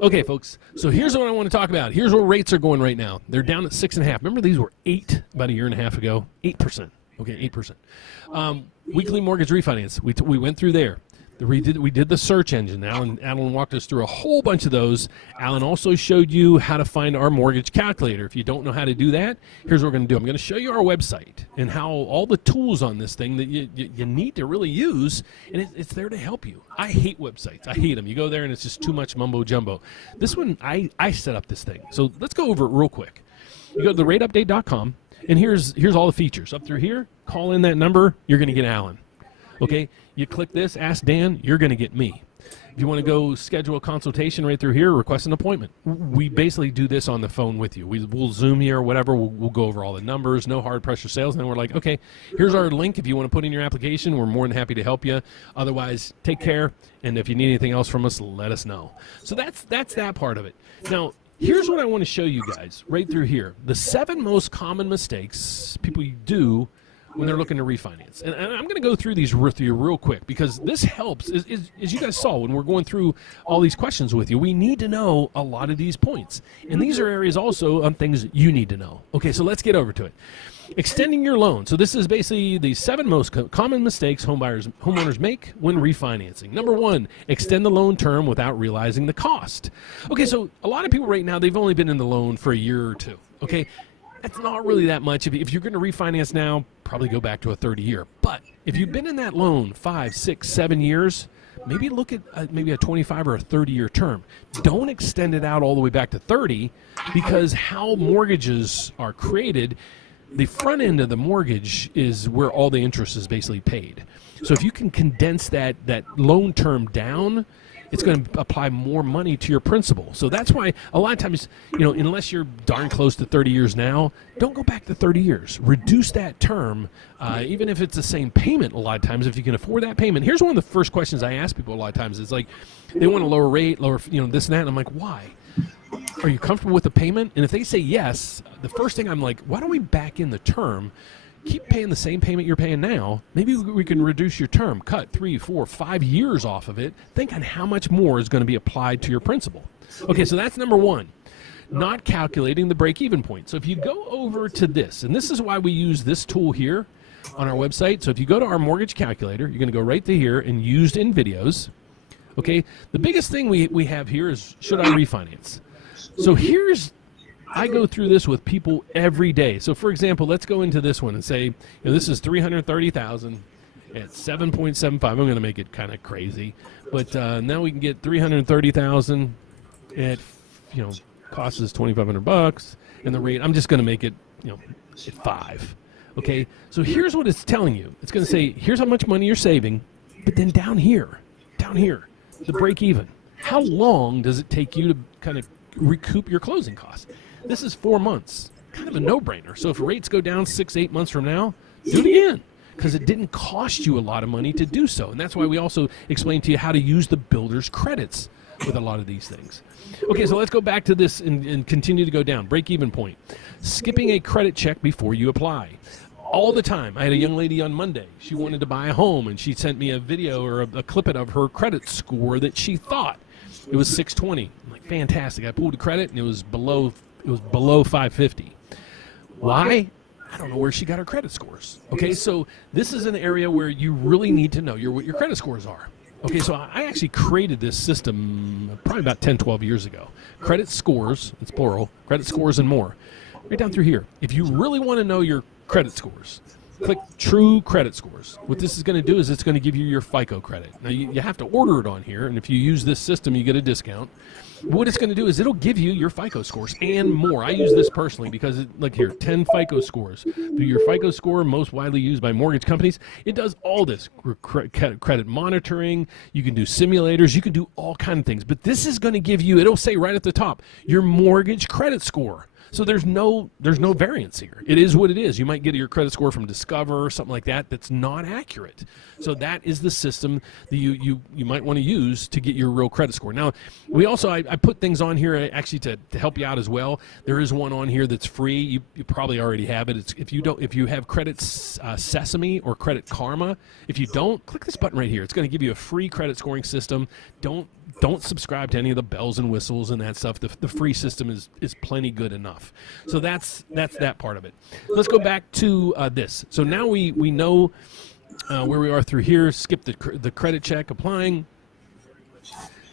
Okay, folks, so here's what I want to talk about. Here's where rates are going right now. They're down at 6.5. Remember, these were 8 about a year and a half ago? 8%. Okay, 8%. Weekly mortgage refinance. We went through there. We did the search engine. Alan walked us through a whole bunch of those. Alan also showed you how to find our mortgage calculator. If you don't know how to do that, here's what we're going to do. I'm going to show you our website and how all the tools on this thing that you need to really use, and it's there to help you. I hate websites. I hate them. You go there and it's just too much mumbo jumbo. This one, I set up this thing. So let's go over it real quick. You go to therateupdate.com, and here's all the features. Up through here, call in that number, you're going to get Alan. Okay, you click this, ask Dan, you're going to get me. If you want to go schedule a consultation right through here, request an appointment. We basically do this on the phone with you. We'll Zoom you or whatever. We'll go over all the numbers, no hard pressure sales. And then we're like, okay, here's our link. If you want to put in your application, we're more than happy to help you. Otherwise, take care. And if you need anything else from us, let us know. So that's that part of it. Now, Here's what I want to show you guys right through here. The 7 most common mistakes people do when they're looking to refinance. And I'm going to go through these with you real quick because this helps. As you guys saw when we're going through all these questions with you, we need to know a lot of these points. And these are areas also on things that you need to know. Okay, so let's get over to it. Extending your loan. So this is basically the 7 most common mistakes homeowners make when refinancing. Number 1, extend the loan term without realizing the cost. Okay, so a lot of people right now, they've only been in the loan for a year or 2. Okay, that's not really that much. If you're going to refinance now, probably go back to a 30-year. But if you've been in that loan 5, 6, 7 years, maybe look at maybe a 25 or a 30-year term. Don't extend it out all the way back to 30 because how mortgages are created, the front end of the mortgage is where all the interest is basically paid. So if you can condense that loan term down, it's going to apply more money to your principal. So that's why a lot of times, unless you're darn close to 30 years now, don't go back to 30 years. Reduce that term, even if it's the same payment a lot of times, if you can afford that payment. Here's one of the first questions I ask people a lot of times. It's like, they want a lower rate, this and that. And I'm like, why? Are you comfortable with the payment? And if they say yes, the first thing I'm like, why don't we back in the term? Keep paying the same payment you're paying now. Maybe we can reduce your term, cut 3, 4, 5 years off of it. Think on how much more is going to be applied to your principal. Okay, so that's number 1, not calculating the break-even point. So if you go over to this, and this is why we use this tool here on our website. So if you go to our mortgage calculator, you're going to go right to here and used in videos. Okay, the biggest thing we have here is, should I refinance? So I go through this with people every day. So for example, let's go into this one and say, this is $330,000 at 7.75. I'm going to make it kind of crazy, but now we can get $330,000 at, cost is $2,500, and the rate, I'm just going to make it, at 5. Okay, so here's what it's telling you. It's going to say, here's how much money you're saving, but then down here, the break even. How long does it take you to kind of recoup your closing costs? This is 4 months, kind of a no-brainer. So if rates go down 6, 8 months from now, do it again because it didn't cost you a lot of money to do so. And that's why we also explain to you how to use the builder's credits with a lot of these things. Okay, so let's go back to this and continue to go down. Break-even point. Skipping a credit check before you apply. All the time. I had a young lady on Monday. She wanted to buy a home, and she sent me a video or a clip of her credit score that she thought it was 620. I'm like, fantastic. I pulled the credit, and it was below 550. Why? I don't know where she got her credit scores. Okay, so this is an area where you really need to know what your credit scores are. Okay, so I actually created this system probably about 10, 12 years ago. Credit scores, it's plural, credit scores and more. Right down through here. If you really want to know your credit scores, click True Credit Scores. What this is going to do is it's going to give you your FICO credit. Now, you have to order it on here, and if you use this system, you get a discount. What it's going to do is it'll give you your FICO scores and more. I use this personally because, like here, 10 FICO scores. Do your FICO score, most widely used by mortgage companies. It does all this, credit monitoring. You can do simulators. You can do all kinds of things. But this is going to give you, it'll say right at the top, your mortgage credit score. So there's no variance here. It is what it is. You might get your credit score from Discover or something like that that's not accurate. So that is the system that you might want to use to get your real credit score. Now, we also, I put things on here actually to help you out as well. There is one on here that's free. You probably already have it. It's if you have Credit Sesame or Credit Karma, if you don't, click this button right here. It's going to give you a free credit scoring system. Don't subscribe to any of the bells and whistles and that stuff. The free system is plenty good enough. So that's that part of it. Let's go back to this. So now we know where we are through here. Skip the credit check, applying.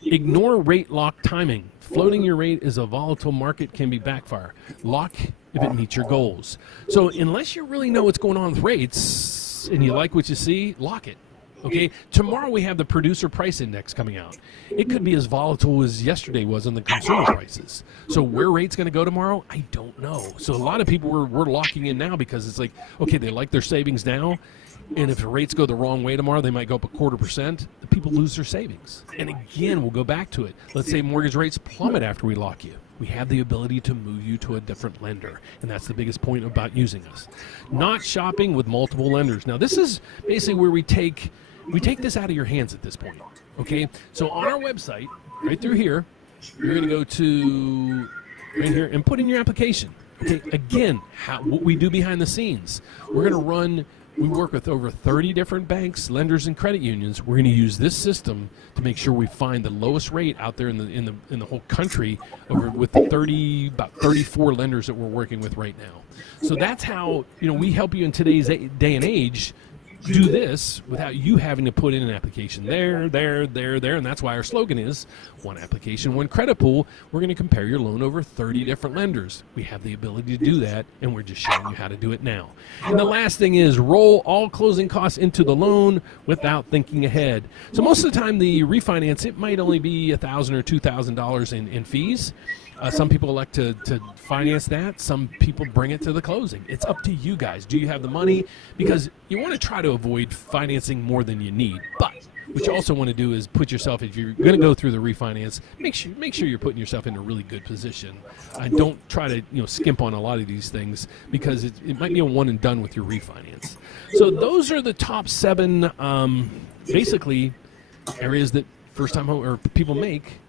Ignore rate lock timing. Floating your rate is a volatile market, can be backfire. Lock if it meets your goals. So unless you really know what's going on with rates and you like what you see, lock it. Okay, tomorrow we have the producer price index coming out. It could be as volatile as yesterday was on the consumer prices. So where rate's going to go tomorrow, I don't know. So a lot of people we're locking in now because it's like, okay, they like their savings now, and if the rates go the wrong way tomorrow, they might go up 0.25%. The people lose their savings. And again, we'll go back to it. Let's say mortgage rates plummet after we lock you. We have the ability to move you to a different lender, and that's the biggest point about using us. Not shopping with multiple lenders. Now, this is basically where we take this out of your hands at this point, okay? So on our website, right through here, you're going to go to right here and put in your application. Okay, again, what we do behind the scenes. We're going to run. We work with over 30 different banks, lenders, and credit unions. We're going to use this system to make sure we find the lowest rate out there in the whole country, over with about 34 lenders that we're working with right now. So that's how we help you in today's day and age do this without you having to put in an application there, and that's why our slogan is one application, one credit pool. We're going to compare your loan over 30 different lenders. We have the ability to do that, and we're just showing you how to do it now. And the last thing is roll all closing costs into the loan without thinking ahead. So most of the time, the refinance, it might only be $1,000 or $2,000 in fees. Some people elect to finance that. Some people bring it to the closing. It's up to you guys. Do you have the money? Because you want to try to avoid financing more than you need. But what you also want to do is put yourself, if you're going to go through the refinance, make sure you're putting yourself in a really good position. Don't try to skimp on a lot of these things, because it might be a one and done with your refinance. So those are the top 7 basically areas that first-time home or people make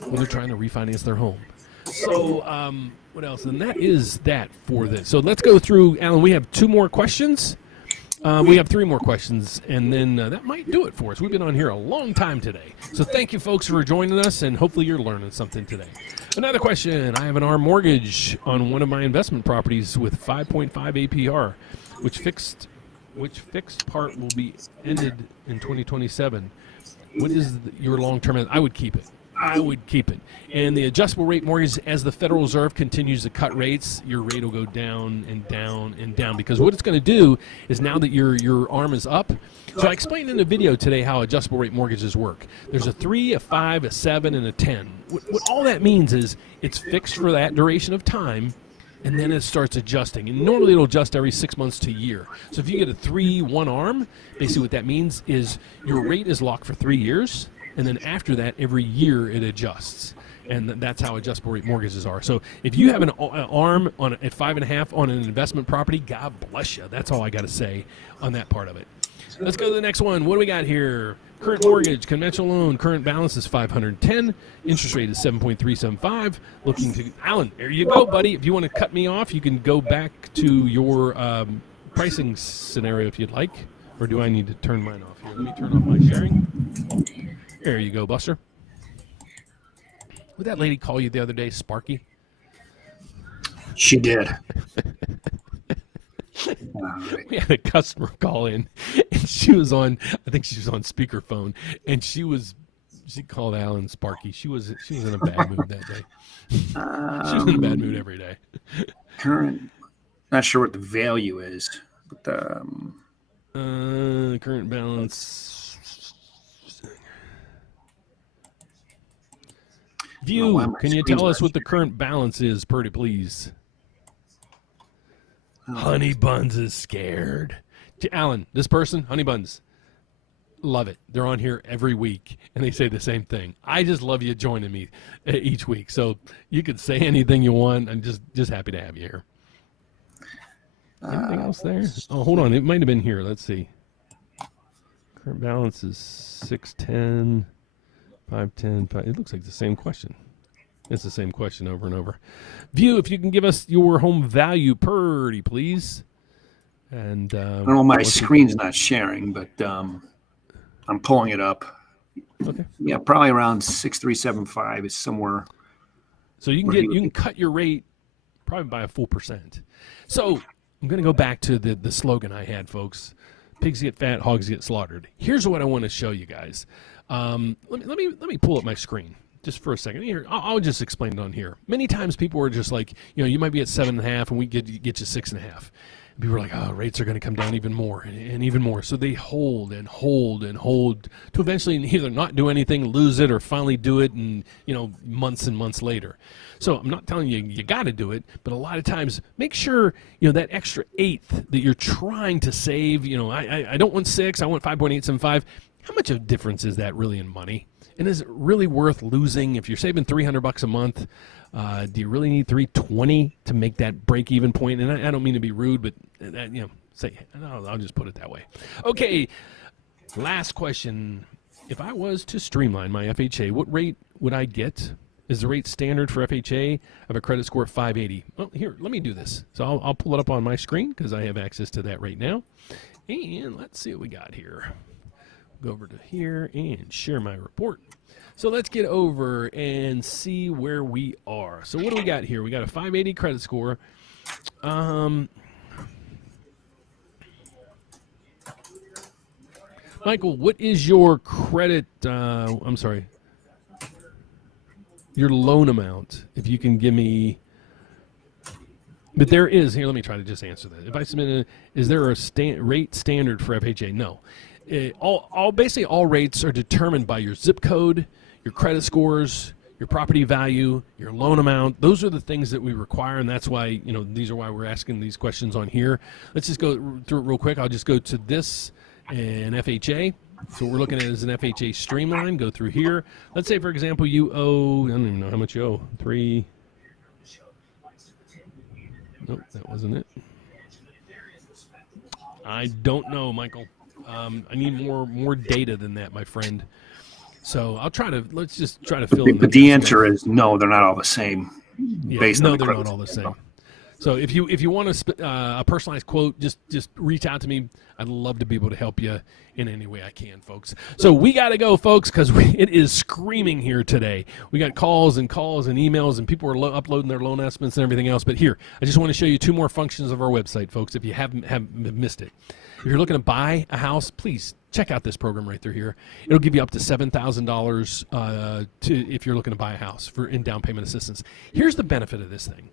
when they're trying to refinance their home. So what else? And that is that for this. So let's go through, Alan, we have 2 more questions. We have 3 more questions, and then that might do it for us. We've been on here a long time today. So thank you, folks, for joining us, and hopefully you're learning something today. Another question. I have an ARM mortgage on one of my investment properties with 5.5 APR, which fixed part will be ended in 2027. What is your long-term? I would keep it. And the adjustable rate mortgage, as the Federal Reserve continues to cut rates, your rate will go down and down and down, because what it's going to do is, now that your ARM is up. So I explained in the video today how adjustable rate mortgages work. There's a 3, a 5, a 7, and a 10. What all that means is it's fixed for that duration of time, and then it starts adjusting. And normally it'll adjust every 6 months to a year. So if you get a 3-1 ARM, basically what that means is your rate is locked for 3 years. And then after that, every year it adjusts. And that's how adjustable rate mortgages are. So if you have an ARM at 5.5 on an investment property, God bless you. That's all I got to say on that part of it. Let's go to the next one. What do we got here? Current mortgage, conventional loan, current balance is $510. Interest rate is 7.375. Looking to, Alan, there you go, buddy. If you want to cut me off, you can go back to your pricing scenario if you'd like. Or do I need to turn mine off here? Let me turn off my sharing. There you go, Buster. Would that lady call you the other day Sparky? She did. We had a customer call in, and she was on, I think she was on speakerphone, and she called Alan Sparky. She was in a bad mood that day. She was in a bad mood every day. Current, not sure what the value is, but current balance. View, can you tell us what the current balance is, pretty please? Honey Buns is scared. Alan, this person, Honey Buns, love it. They're on here every week, and they say the same thing. I just love you joining me each week. So you could say anything you want. I'm just happy to have you here. Anything else there? Oh, hold on. It might have been here. Let's see. Current balance is 610, 510, 5. It looks like the same question. It's the same question over and over. View, if you can give us your home value, pretty please. And I don't know, my screen's not sharing, but I'm pulling it up. Okay. Yeah, probably around 6,375 is somewhere. So you can cut your rate probably by a full percent. So I'm going to go back to the slogan I had, folks. Pigs get fat, hogs get slaughtered. Here's what I want to show you guys. Let me pull up my screen just for a second. Here, I'll just explain it on here. Many times people are just like, you might be at 7.5, and we get you 6.5. People are like, oh, rates are going to come down even more and even more. So they hold and hold and hold to eventually either not do anything, lose it, or finally do it, and months and months later. So I'm not telling you got to do it, but a lot of times make sure that extra eighth that you're trying to save. I don't want 6, I want 5.875. How much of a difference is that really in money? And is it really worth losing? If you're saving $300 a month, do you really need $320 to make that break-even point? And I don't mean to be rude, but I'll just put it that way. Okay, last question. If I was to streamline my FHA, what rate would I get Is the rate standard for FHA? I have a credit score of 580. Well, here, let me do this. So I'll pull it up on my screen because I have access to that right now. And let's see what we got here. Go over to here and share my report. So let's get over and see where we are. So what do we got here? We got a 580 credit score. Michael, what is your credit, I'm sorry, your loan amount, if you can give me, but there is, here, let me try to just answer that. If I submit is there a rate standard for FHA? No. Basically all rates are determined by your zip code, your credit scores, your property value, your loan amount. Those are the things that we require, and that's why, these are why we're asking these questions on here. Let's just go through it real quick. I'll just go to this and FHA. So what we're looking at is an FHA streamline. Go through here. Let's say, for example, you owe, I don't even know how much you owe. Nope, that wasn't it. I don't know, Michael. I need more data than that, my friend. So let's just try to fill in. But the answer is no, they're not all the same. Yeah, based no, on they're not all the same. So if you want a personalized quote, just reach out to me. I'd love to be able to help you in any way I can, folks. So we got to go, folks, because it is screaming here today. We got calls and emails, and people are uploading their loan estimates and everything else. But here, I just want to show you two more functions of our website, folks, if you haven't missed it. If you're looking to buy a house, please check out this program right through here. It'll give you up to $7,000 if you're looking to buy a house in down payment assistance. Here's the benefit of this thing.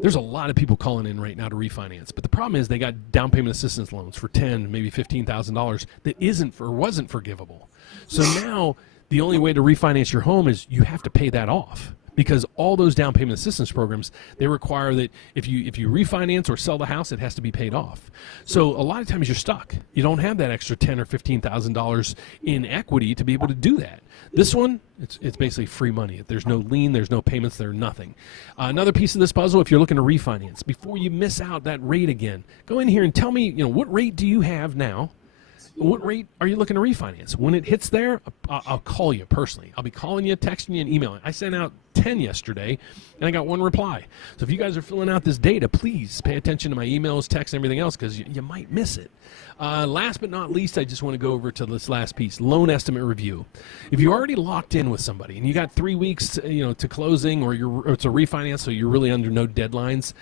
There's a lot of people calling in right now to refinance, but the problem is they got down payment assistance loans for $10,000, maybe $15,000 that wasn't forgivable. So now the only way to refinance your home is you have to pay that off, because all those down payment assistance programs, they require that if you refinance or sell the house, it has to be paid off. So a lot of times you're stuck. You don't have that extra $10,000 or $15,000 in equity to be able to do that. This one, it's basically free money. There's no lien, there's no payments, there's nothing. Another piece of this puzzle, if you're looking to refinance, before you miss out that rate again, go in here and tell me, what rate do you have now? What rate are you looking to refinance? When it hits there, I'll call you personally. I'll be calling you, texting you, and emailing. I sent out 10 yesterday, and I got one reply. So if you guys are filling out this data, please pay attention to my emails, texts, and everything else, because you might miss it. Last but not least, I just want to go over to this last piece, loan estimate review. If you're already locked in with somebody, and you got 3 weeks to closing, or it's a refinance, so you're really under no deadlines,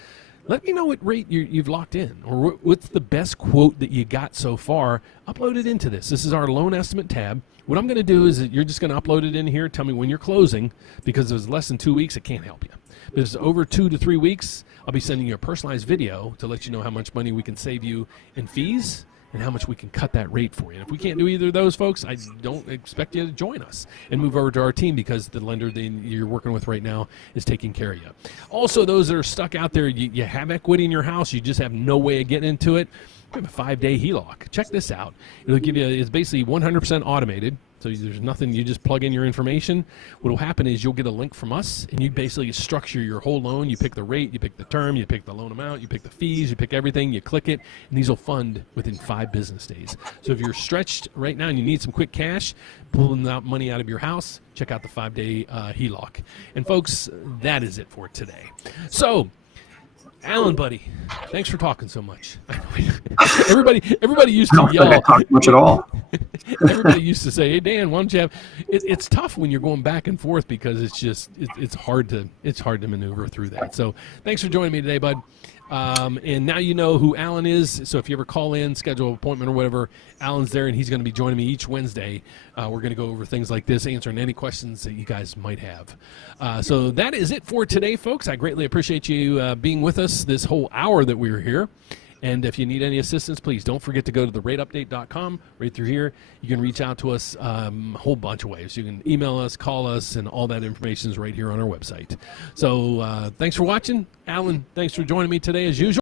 let me know what rate you've locked in, or what's the best quote that you got so far. Upload it into this. This is our loan estimate tab. What I'm going to do is you're just going to upload it in here. Tell me when you're closing, because if it's less than 2 weeks, it can't help you. If it's over 2 to 3 weeks, I'll be sending you a personalized video to let you know how much money we can save you in fees and how much we can cut that rate for you. And if we can't do either of those, folks, I don't expect you to join us and move over to our team, because the lender that you're working with right now is taking care of you. Also, those that are stuck out there, you have equity in your house, you just have no way of getting into it, we have a 5-day HELOC. Check this out. It'll give you, it's basically 100% automated. So there's nothing, you just plug in your information. What will happen is you'll get a link from us, and you basically structure your whole loan. You pick the rate, you pick the term, you pick the loan amount, you pick the fees, you pick everything, you click it, and these will fund within 5 business days. So if you're stretched right now and you need some quick cash, pulling out money out of your house, check out the 5-day HELOC. And folks, that is it for today. So, Alan, buddy, thanks for talking so much. Everybody used to yell. I don't talk much at all. Everybody used to say, "Hey, Dan, why don't you have?" It's tough when you're going back and forth, because it's hard to maneuver through that. So, thanks for joining me today, bud. And now you know who Alan is. So if you ever call in, schedule an appointment or whatever, Alan's there, and he's going to be joining me each Wednesday. We're going to go over things like this, answering any questions that you guys might have. So that is it for today, folks. I greatly appreciate you being with us this whole hour that we were here. And if you need any assistance, please don't forget to go to the rateupdate.com. Right through here, you can reach out to us a whole bunch of ways. You can email us, call us, and all that information is right here on our website. So thanks for watching. Alan, thanks for joining me today as usual.